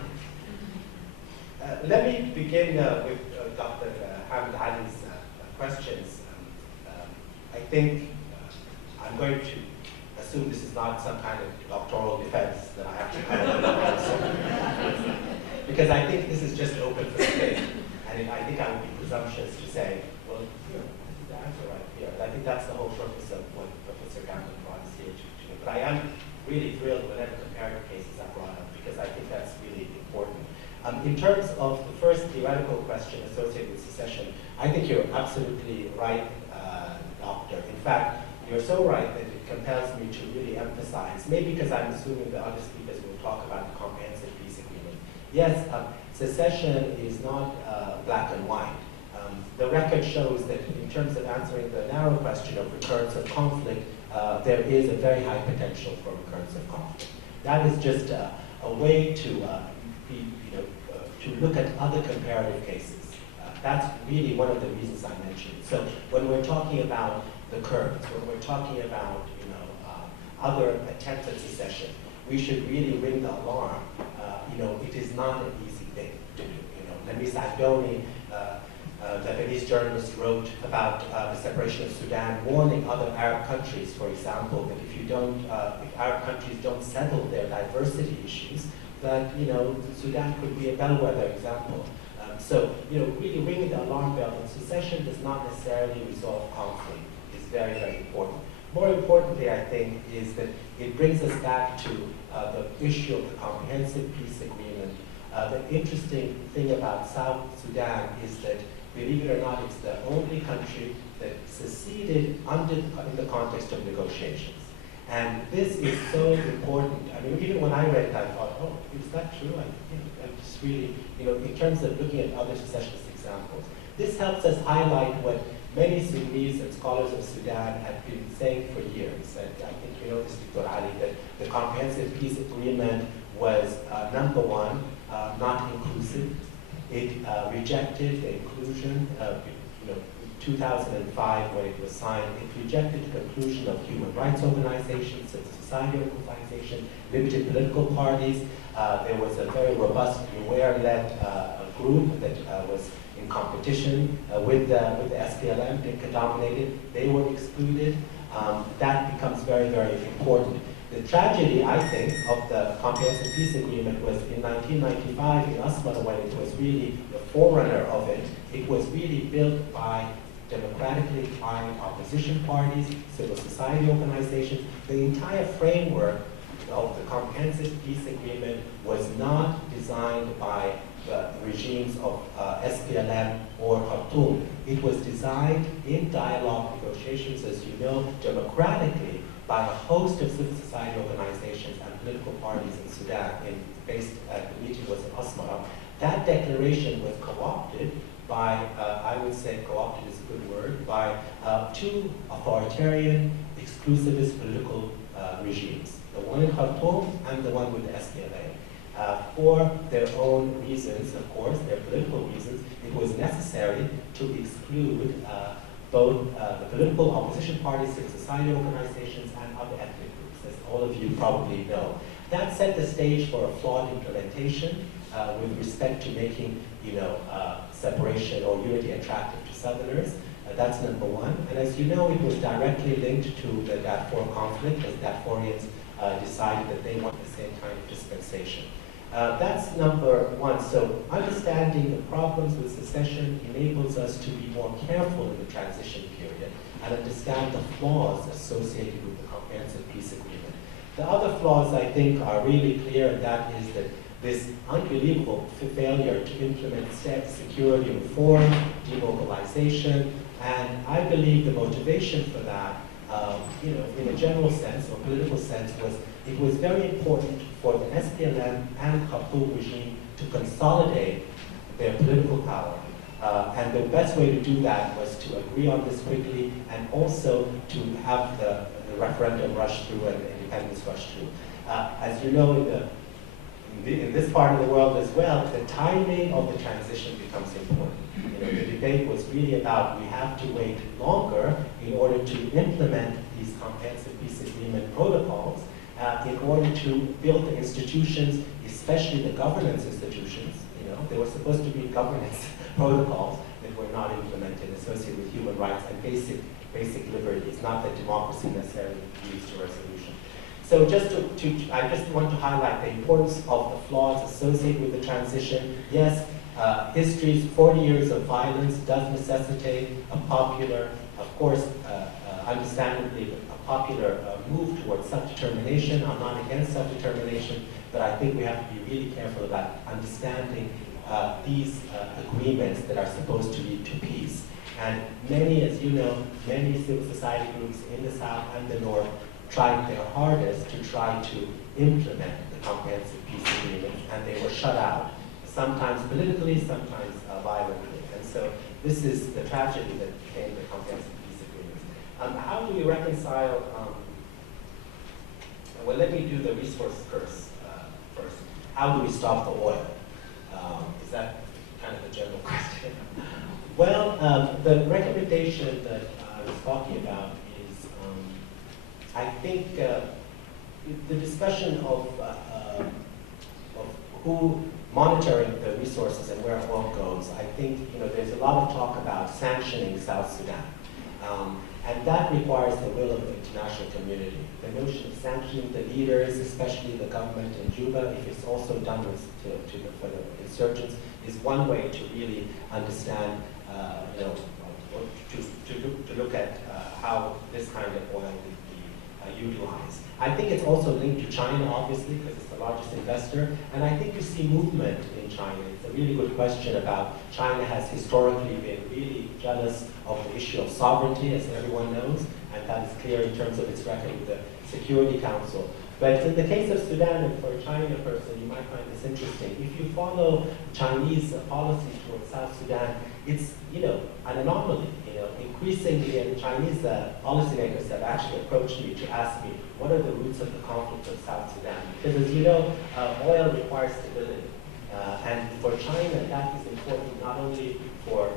Let me begin with Dr. Hamid Ali's questions. I think I'm going to assume this is not some kind of doctoral defense that I have to cover. Because I think this is just open for debate. And I think I would be presumptuous to say, well, this is the answer right here. And I think that's the whole purpose of what Professor Gabriel brought us here to do. But I am really thrilled whenever comparative cases are brought up, because I think that's really important. In terms of the first theoretical question associated with secession, I think you're absolutely right, Doctor. In fact, you're so right that it compels me to really emphasize, maybe because I'm assuming the other speakers will talk about the comprehensive peace agreement. Yes, secession is not black and white. The record shows that in terms of answering the narrow question of recurrence of conflict, there is a very high potential for recurrence of conflict. That is just a way to to look at other comparative cases. That's really one of the reasons I mentioned. So when we're talking about the Kurds, when we're talking about other attempts at secession, we should really ring the alarm. It is not an easy thing to do. Lemis Agdoni, Lebanese journalist, wrote about the separation of Sudan, warning other Arab countries, for example, that if Arab countries don't settle their diversity issues, that Sudan could be a bellwether example. So really ringing the alarm bell. And secession does not necessarily resolve conflict. It's very, very important. More importantly, I think, is that it brings us back to the issue of the comprehensive peace agreement. The interesting thing about South Sudan is that believe it or not, it's the only country that seceded in the context of negotiations. And this is so important. I mean, even when I read it, I thought, oh, is that true? I'm just really, in terms of looking at other secessionist examples. This helps us highlight what many Sudanese and scholars of Sudan have been saying for years. And I think you know this, Dr. Ali, that the Comprehensive Peace Agreement was, number one, not inclusive. It rejected the inclusion of, 2005 when it was signed. It rejected the conclusion of human rights organizations, civil society organizations, limited political parties. There was a very robust Nuer-led group that was in competition with the SPLM, Dinka-dominated. They were excluded. That becomes very, very important. The tragedy, I think, of the Comprehensive Peace Agreement was in 1995 in Asmara, when it was really the forerunner of it. It was really built by democratically inclined opposition parties, civil society organizations. The entire framework of the Comprehensive Peace Agreement was not designed by the regimes of SPLM or Khartoum. It was designed in dialogue negotiations, as you know, democratically by a host of civil society organizations and political parties in Sudan. The meeting was in Asmara. That declaration was co-opted by, I would say co-opted is a good word, by two authoritarian, exclusivist political regimes, the one in Khartoum and the one with the SPLA. For their own reasons, of course, their political reasons, it was necessary to exclude both the political opposition parties, civil society organizations, and other ethnic groups, as all of you probably know. That set the stage for a flawed implementation with respect to making, separation or unity attractive to Southerners. That's number one. And as you know, it was directly linked to the Darfur conflict, as Darfurians decided that they want the same kind of dispensation. That's number one. So understanding the problems with secession enables us to be more careful in the transition period and understand the flaws associated with the Comprehensive Peace Agreement. The other flaws, I think, are really clear, and that is that this unbelievable failure to implement security reform, demobilization, and I believe the motivation for that, in a general sense or political sense, was it was very important for the SPLM and Khartoum regime to consolidate their political power. And the best way to do that was to agree on this quickly and also to have the referendum rush through and the independence rush through. As you know, in this part of the world as well, the timing of the transition becomes important. The debate was really about we have to wait longer in order to implement these Comprehensive Peace Agreement protocols in order to build the institutions, especially the governance institutions. There were supposed to be governance protocols that were not implemented associated with human rights and basic liberties, not that democracy necessarily leads to resolution. So I just want to highlight the importance of the flaws associated with the transition. Yes, history's 40 years of violence does necessitate a popular, of course, understandably, a popular move towards self-determination. I'm not against self-determination, but I think we have to be really careful about understanding these agreements that are supposed to lead to peace. And many, as you know, many civil society groups in the South and the North tried their hardest to try to implement the Comprehensive Peace Agreement, and they were shut out, sometimes politically, sometimes violently. And so this is the tragedy that became the Comprehensive Peace Agreement. How do we reconcile, well, let me do the resource curse first. How do we stop the oil? Is that kind of a general question? Well, the recommendation that I was talking about is, I think the discussion of who monitoring the resources and where oil goes, I think there's a lot of talk about sanctioning South Sudan. And that requires the will of the international community. The notion of sanctioning the leaders, especially the government in Juba, if it's also done for the insurgents, is one way to really understand, to look at how this kind of oil would be utilized. I think it's also linked to China, obviously, because it's the largest investor. And I think you see movement in China. It's a really good question about China has historically been really jealous of the issue of sovereignty, as everyone knows, and that is clear in terms of its record with the Security Council. But in the case of Sudan, and for a China person, you might find this interesting. If you follow Chinese policies towards South Sudan, it's, an anomaly. Increasingly, and Chinese policymakers have actually approached me to ask me, what are the roots of the conflict of South Sudan? Because as you know, oil requires stability. And for China, that is important not only for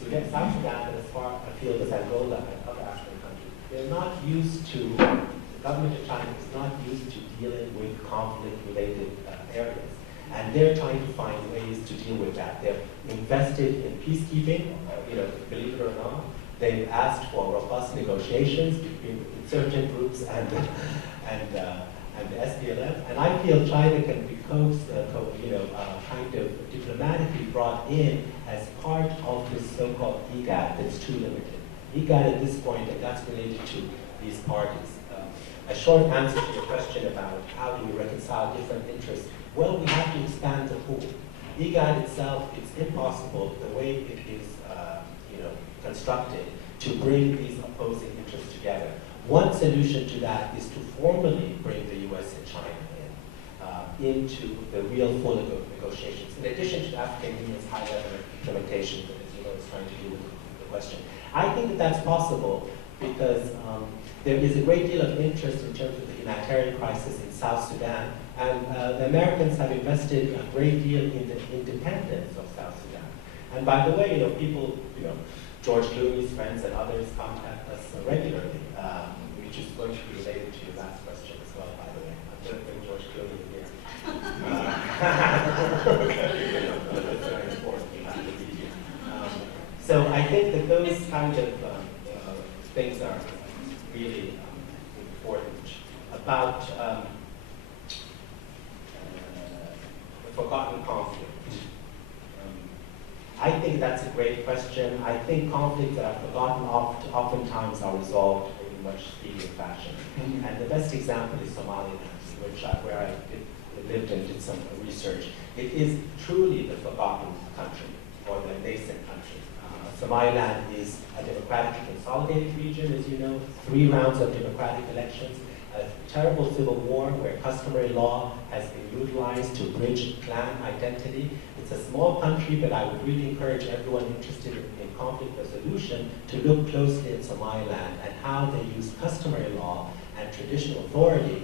Sudan, South Sudan, but as far afield as Angola and other African countries. They're not used to, the government of China is not used to dealing with conflict-related areas. And they're trying to find ways to deal with that. They're invested in peacekeeping, believe it or not. They've asked for robust negotiations between insurgent groups and the SPLM. And I feel China can be kind of diplomatically brought in as part of this so-called IGAD that's too limited. IGAD at this point, and that's related to these parties. A short answer to your question about how do we reconcile different interests. Well, we have to expand the pool. IGAD itself, it's impossible the way it is constructed to bring these opposing interests together. One solution to that is to formally bring the US and China into the real full negotiations, in addition to the African Union's high-level implementation that, as you know, is trying to deal with the question. I think that that's possible because there is a great deal of interest in terms of the humanitarian crisis in South Sudan, and the Americans have invested a great deal in the independence of South Sudan. And by the way, people, George Clooney's friends and others contact us regularly, which is going to be related to your last question as well, by the way. I'm going to bring George Clooney here. That's very important. You have to be here. So I think that those kind of things are really important. About the forgotten conflict. I think that's a great question. I think conflicts that are forgotten oftentimes are resolved in much speedier fashion. And the best example is Somaliland, where I lived and did some research. It is truly the forgotten country, or the nascent country. Somaliland is a democratically consolidated region, as you know, 3 rounds of democratic elections, a terrible civil war where customary law has been utilized to bridge clan identity. It's a small country, but I would really encourage everyone interested in conflict resolution to look closely at Somaliland and how they use customary law and traditional authority,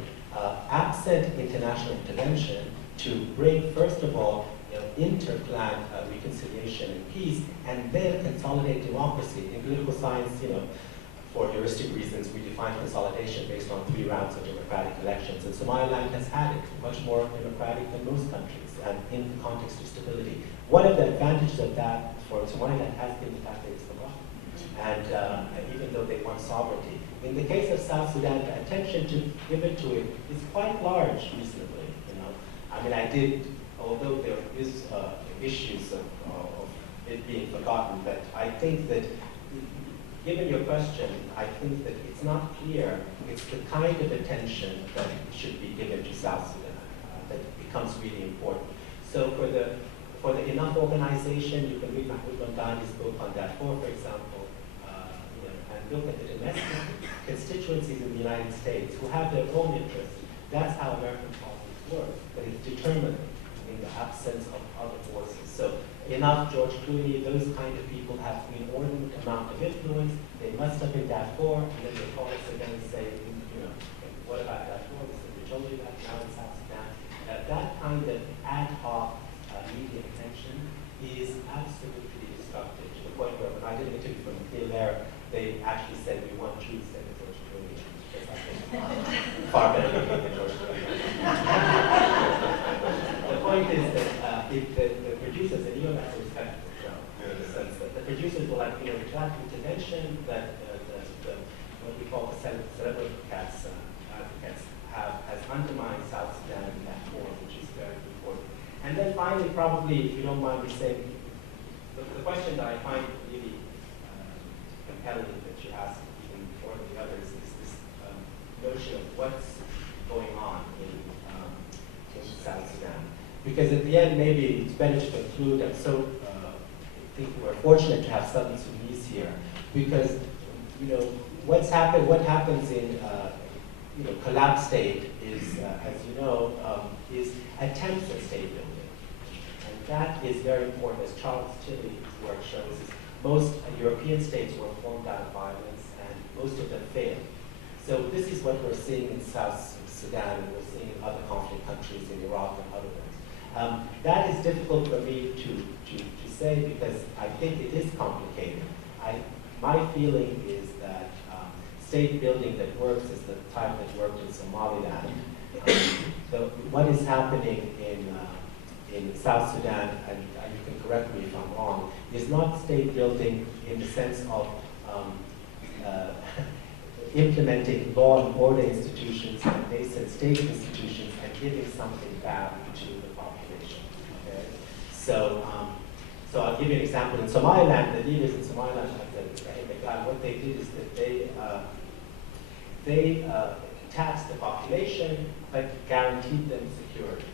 absent international intervention, to bring, first of all, inter-clan reconciliation and peace, and then consolidate democracy. In political science, for heuristic reasons, we define consolidation based on 3 rounds of democratic elections, and Somaliland has had it, much more democratic than most countries, and in the context of stability. One of the advantages of that for Somaliland has been the fact that it's forgotten, and even though they want sovereignty. In the case of South Sudan, the attention given to it is quite large, reasonably. Although there is issues of it being forgotten, but I think that, given your question, I think that it's not clear. It's the kind of attention that should be given to South Sudan that becomes really important. So for the enough organization, you can read Wardani's book on Darfur, for example, and look at the domestic constituencies in the United States who have their own interests. That's how American politics works, but it's determined in the absence of other forces. So enough George Clooney, those kind of people have an inordinate amount of influence. They must have been Darfur, and then they call us again and say, what about Darfur? We told you that, now in South Sudan. That kind of ad hoc media attention is absolutely destructive, to the point where when I did an interview from McGill there, they actually said, we want you to say that George Clooney. Far better looking than George Clooney. The point is that the producers, and you have to respect in the sense that the producers will have, that intervention that what we call the celebrity cats, advocates has undermined South Sudan in that form, which is very important. And then finally, probably, if you don't mind me saying, the question that I find really compelling that you asked even before the others is this notion of what's going on in South Sudan. Because at the end, maybe it's better to conclude, I think we're fortunate to have Southern Sudanese here, because what happens in collapsed state is, as you know, is attempts at state building. And that is very important, as Charles Tilley's work shows. Most European states were formed out of violence, and most of them failed. So this is what we're seeing in South Sudan, and we're seeing in other conflict countries, in Iraq and other ones. That is difficult for me to say, because I think it is complicated. My feeling is that state building that works is the type that worked in Somaliland. What is happening in South Sudan, and you can correct me if I'm wrong, is not state building in the sense of implementing law and order institutions and nascent state institutions and giving something back to the population. Okay? So I'll give you an example. In Somaliland, the leaders in Somaliland, what they did is that they taxed the population, but guaranteed them security.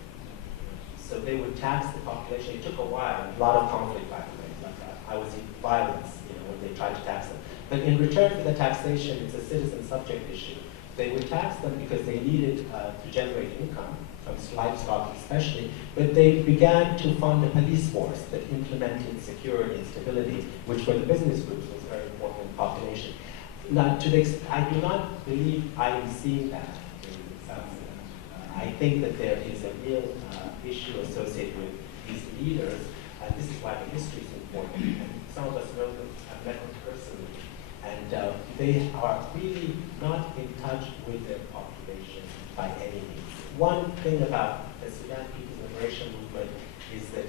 So they would tax the population. It took a while, a lot of conflict, by the way. I was in violence, when they tried to tax them. But in return for the taxation, it's a citizen subject issue. They would tax them because they needed to generate income, from livestock especially, but they began to fund a police force that implemented security and stability, which for the business groups was very important in the population. Now, I do not believe I am seeing that in South Sudan. I think that there is a real issue associated with these leaders, and this is why the history is important. And some of us know them, I've met them personally, and they are really not in touch with their population by any means. One thing about the Sudan People's Liberation Movement is that,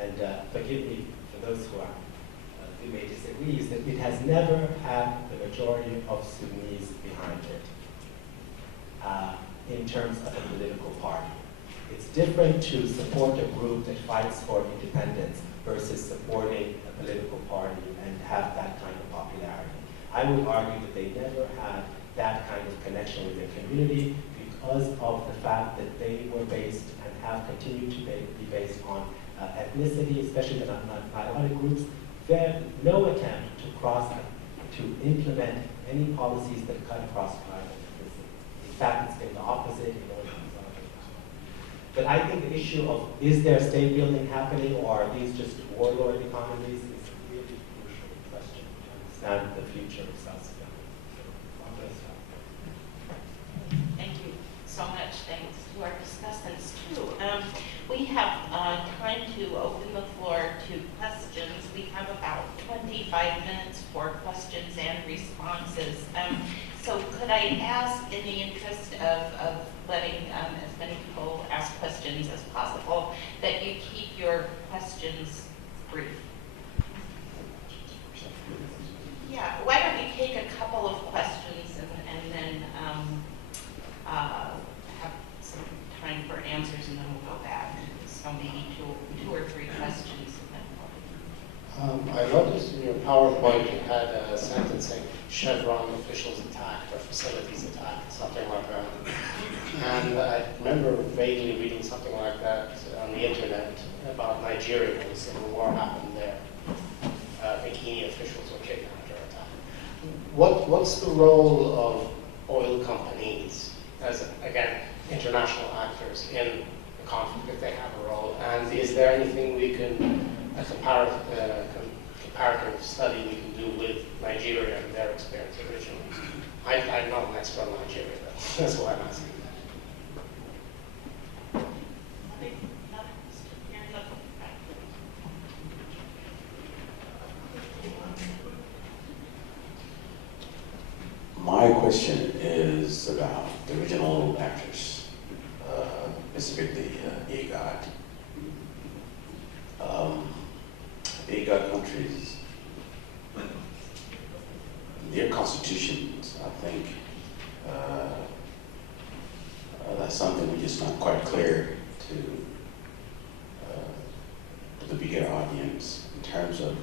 and forgive me for those who may disagree, is that it has never had the majority of Sudanese behind it in terms of a political party. It's different to support a group that fights for independence versus supporting a political party and have that kind of popularity. I would argue that they never had that kind of connection with their community because of the fact that they were based and have continued to be based on ethnicity, especially the Nile groups. There no attempt to implement any policies that cut across tribal ethnicity. In fact, it's been the opposite. But I think the issue of is there state building happening, or are these just warlord economies, is a really crucial question to understand the future of South Sudan. Thank you so much. Thanks to our discussants too. We have time to open the floor to questions. We have about 25 minutes for questions and responses. So could I ask, in the interest of letting as many people ask questions as possible, that you keep your questions brief? Yeah, why don't we take a couple of questions and then have some time for answers, and then we'll go back. So maybe two or three questions. I noticed in your PowerPoint you had a sentence saying Chevron officials attacked or facilities attacked, something like that. And I remember vaguely reading something like that on the internet about Nigeria when the civil war happened there. I think Guinea officials were kidnapped or attacked. What's the role of oil companies as, again, international actors in the conflict, if they have a role? And is there anything we can, a comparative study we can do with Nigeria and their experience originally? I'm not an expert on Nigeria, but that's why I'm asking that. My question is about the regional actors, specifically IGAD. IGAD countries, their constitutions, I think, that's something which is not quite clear to the bigger audience in terms of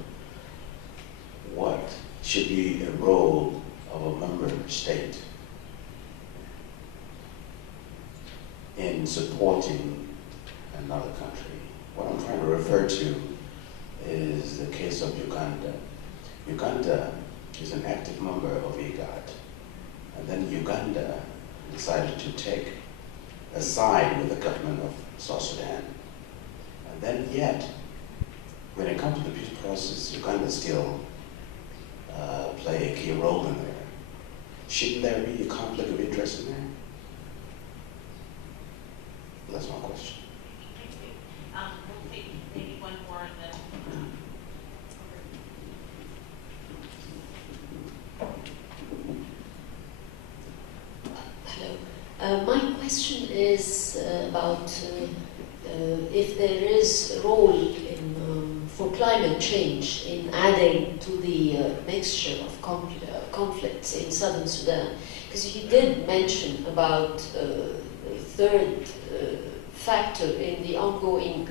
what should be the role of a member state in supporting another country. What I'm trying to refer to is the case of Uganda. Uganda is an active member of IGAD, and then Uganda decided to take a side with the government of South Sudan. And then yet, when it comes to the peace process, Uganda still play a key role in there. Shouldn't there be a conflict of interest in there? That's my question. Thank you. We'll take maybe one more and then. Hello. My question is about if there is a role in, for climate change in adding to the mixture of conflicts in southern Sudan. Because you did mention about the third factor in the ongoing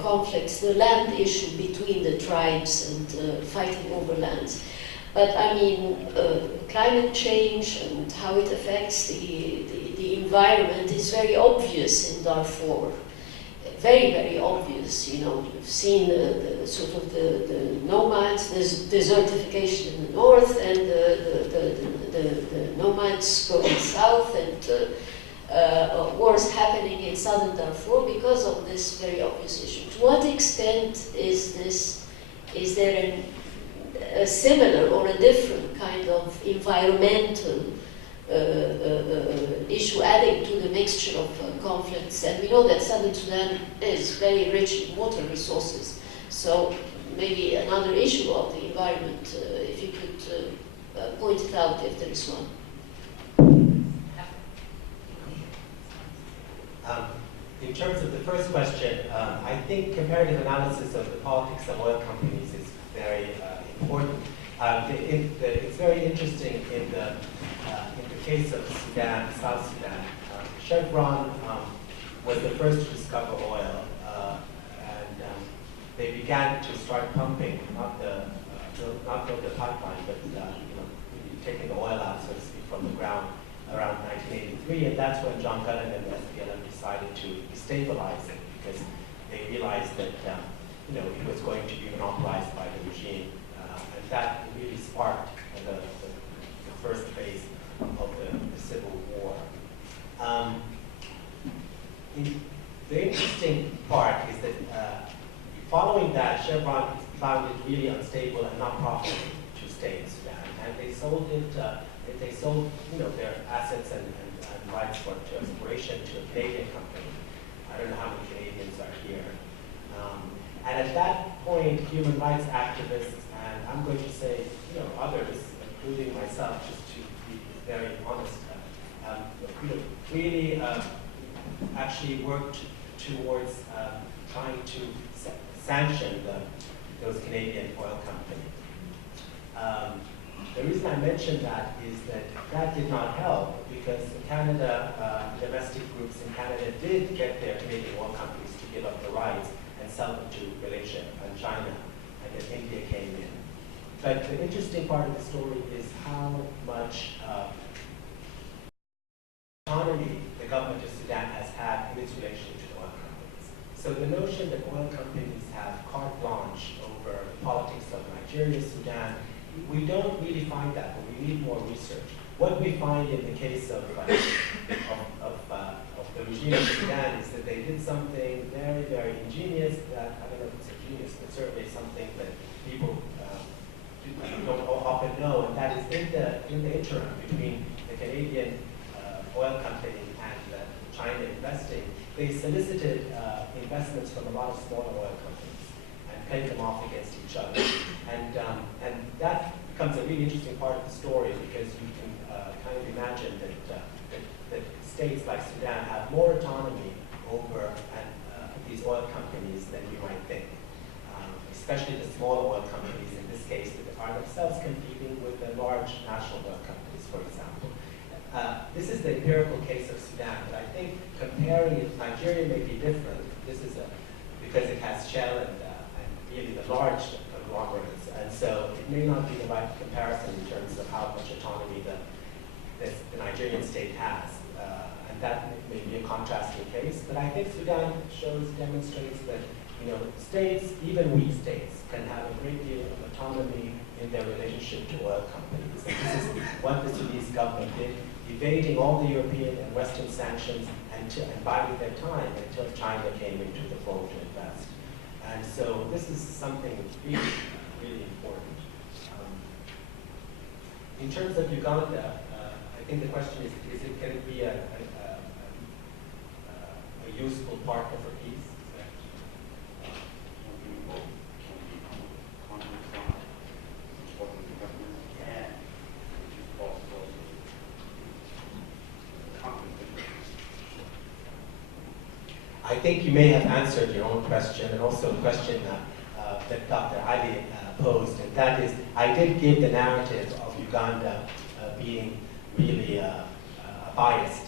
conflicts, the land issue between the tribes and fighting over lands. But I mean, climate change and how it affects the environment is very obvious in Darfur. Very, very obvious. You know, you've seen the sort of the nomads, there's desertification in the north, and the nomads going south, and wars happening in southern Darfur because of this very obvious issue. To what extent is this? Is there a similar or a different kind of environmental issue adding to the mixture of conflicts? And we know that southern Sudan is very rich in water resources, so maybe another issue of the environment, if you could point it out if there is one. In terms of the first question, I think comparative analysis of the politics of oil companies is very important. It's very interesting in the case of Sudan, South Sudan. Chevron was the first to discover oil, and they began to start pumping, not build the pipeline, but taking the oil out, so to speak, from the ground around 1983, and that's when John Gunn and the SPLM decided to destabilize it, because they realized that it was going to be monopolized by the regime, and that really sparked the first phase of the civil war. The interesting part is that following that, Chevron found it really unstable and not profitable to stay in Sudan, and they sold it. They sold, their assets and rights to exploration to a Canadian company. I don't know how many Canadians are here. And at that point, human rights activists, and I'm going to say, others, including myself, just to be very honest, really actually worked towards trying to sanction those Canadian oil companies. The reason I mention that is that did not help, because Canada, domestic groups in Canada did get their Canadian oil companies to give up the rights and sell them to Malaysia and China, and then India came in. But the interesting part of the story is how much autonomy the government of Sudan has had in its relation to oil companies. So the notion that oil companies have carte blanche over the politics of Nigeria, Sudan, we don't really find that, but we need more research. What we find in the case of the regime in Sudan is that they did something very, very ingenious that, I don't know if it's ingenious, but certainly something that people don't often know, and that is in the interim between the Canadian oil company and China investing, they solicited investments from a lot of smaller oil companies and played them off against each other. And that becomes a really interesting part of the story, because you can kind of imagine that states like Sudan have more autonomy over these oil companies than you might think, especially the smaller oil companies in this case that are themselves competing with the large national oil companies, for example. This is the empirical case of Sudan, but I think comparing it, Nigeria may be different. This is because it has Shell and really the large conglomerates, and so it may not be the right comparison in terms of how much autonomy the Nigerian state has. And that may be a contrasting case. But I think Sudan demonstrates that states, even weak states, can have a great deal of autonomy in their relationship to oil companies. And this is what the Sudanese government did, evading all the European and Western sanctions and biding their time until China came into the fold to invest. And so this is something really, really important. In terms of Uganda, I think the question is can it be a useful partner for peace? I think you may have answered your own question and also the question that Dr. Ali posed, and that is, I did give the narrative of Uganda being really biased,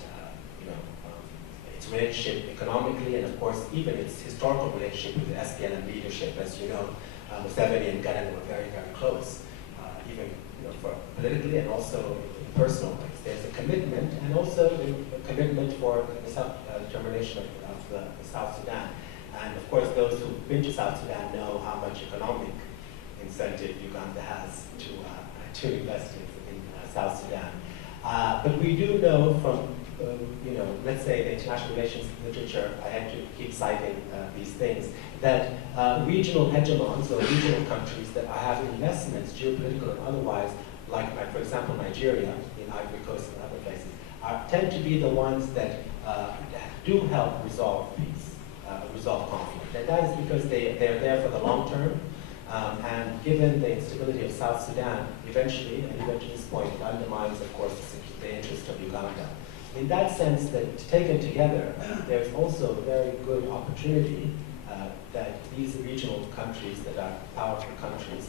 its relationship economically and of course even its historical relationship with the SPLM leadership. As you know, Museveni and Khaled were very, very close, even for politically and also in personal ways. There's a commitment and also a commitment for the self-determination of the South Sudan. And of course, those who've been to South Sudan know how much economic incentive Uganda has to invest in South Sudan. But we do know from, let's say the international relations literature, I had to keep citing these things, that regional hegemons or regional countries that have investments, geopolitical and otherwise, like for example Nigeria, in Ivory Coast and other places, tend to be the ones that do help resolve peace, resolve conflict. And that is because they're there for the long term. And given the instability of South Sudan, eventually, and even to this point, it undermines, of course, the interest of Uganda. In that sense, that taken together, there's also a very good opportunity that these regional countries that are powerful countries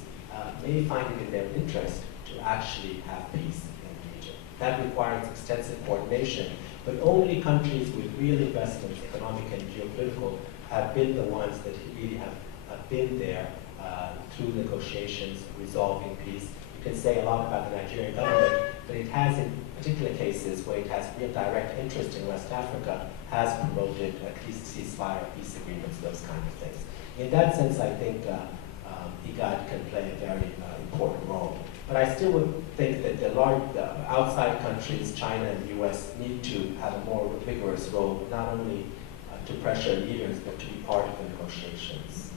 may find it in their interest to actually have peace in the region. That requires extensive coordination, but only countries with real investments, economic and geopolitical, have been the ones that really have been there through negotiations, resolving peace. You can say a lot about the Nigerian government, but it has, in particular cases where it has real direct interest in West Africa, has promoted at least ceasefire, peace agreements, those kind of things. In that sense, I think IGAD can play a very important role. But I still would think that the outside countries, China and the US, need to have a more vigorous role, not only to pressure leaders, but to be part of the negotiations.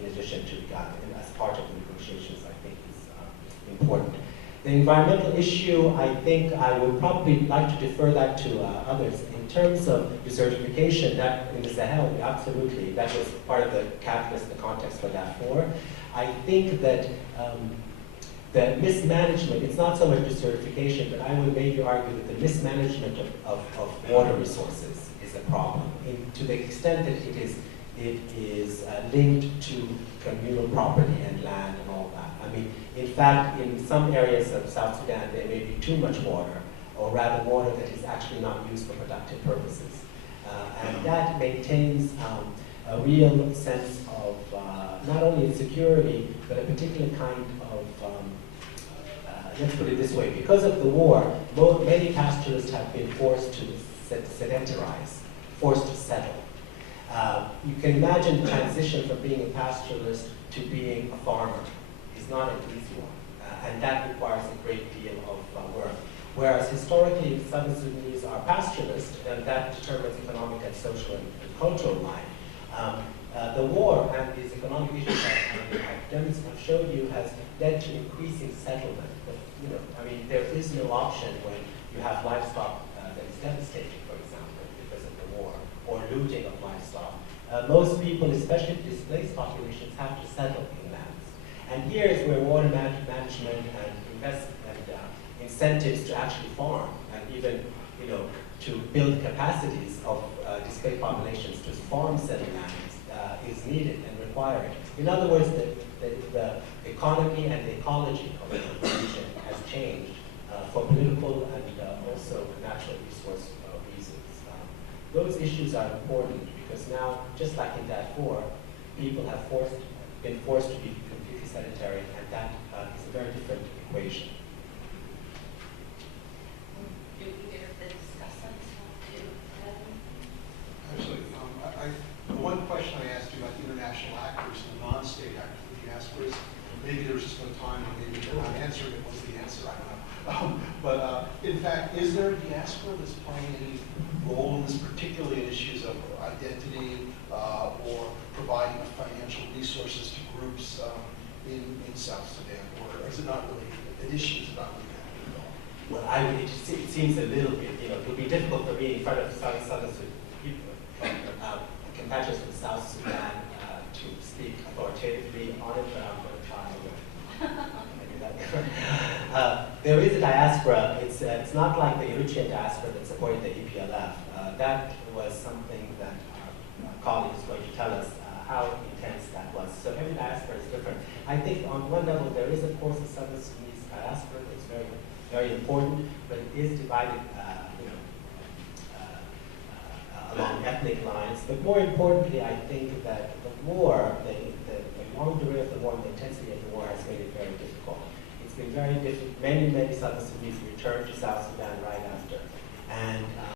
In addition to IGAD, and as part of the negotiations, I think is important. The environmental issue, I think I would probably like to defer that to others. In terms of desertification, that in the Sahel, absolutely, that was part of the catalyst, the context for Darfur. I think that the mismanagement, it's not so much desertification, but I would maybe argue that the mismanagement of water resources is a problem, to the extent that it is linked to communal property and land and all that. I mean, in fact, in some areas of South Sudan, there may be too much water, or rather water that is actually not used for productive purposes. And that maintains a real sense of not only insecurity, but a particular kind of, let's put it this way, because of the war, many pastoralists have been forced to sedentarize, forced to settle. You can imagine the transition from being a pastoralist to being a farmer is not an easy one, and that requires a great deal of work. Whereas historically, Southern Sudanese are pastoralist, and that determines economic and social and cultural life. The war and these economic issues I've showed you has led to increasing settlement. I mean, there is no option when you have livestock that is devastated, for example, because of the war, or looting of livestock. Most people, especially displaced populations, have to settle in lands. And here is where water management and investment and incentives to actually farm, and even to build capacities of displaced populations to farm said lands is needed and required. In other words, the economy and the ecology of the region has changed for political and also natural resource reasons. Those issues are important because now, just like in Darfur, people have been forced to be completely sedentary, and that is a very different equation. Do either of the discussants answered it was the answer, I don't know. But in fact, is there a diaspora that's playing any role in this, particularly in issues of identity or providing financial resources to groups in South Sudan? Or is it not really an issue? Is it not really happening at all? Well, it seems a little bit, it would be difficult for me in front of Southern people, compatriots from South Sudan, to speak authoritatively on it, but I'm going to try. There is a diaspora. It's not like the Eritrean diaspora that supported the EPLF. That was something that our colleague is going to tell us how intense that was. So every diaspora is different. I think on one level there is, of course, a Southern Sudanese diaspora that's very, very important, but it is divided, along ethnic lines. But more importantly, I think that the war, the long duration of the war and the intensity of the war has made it very difficult. It's been very difficult. Many Southern Sudanese returned to South Sudan right after. And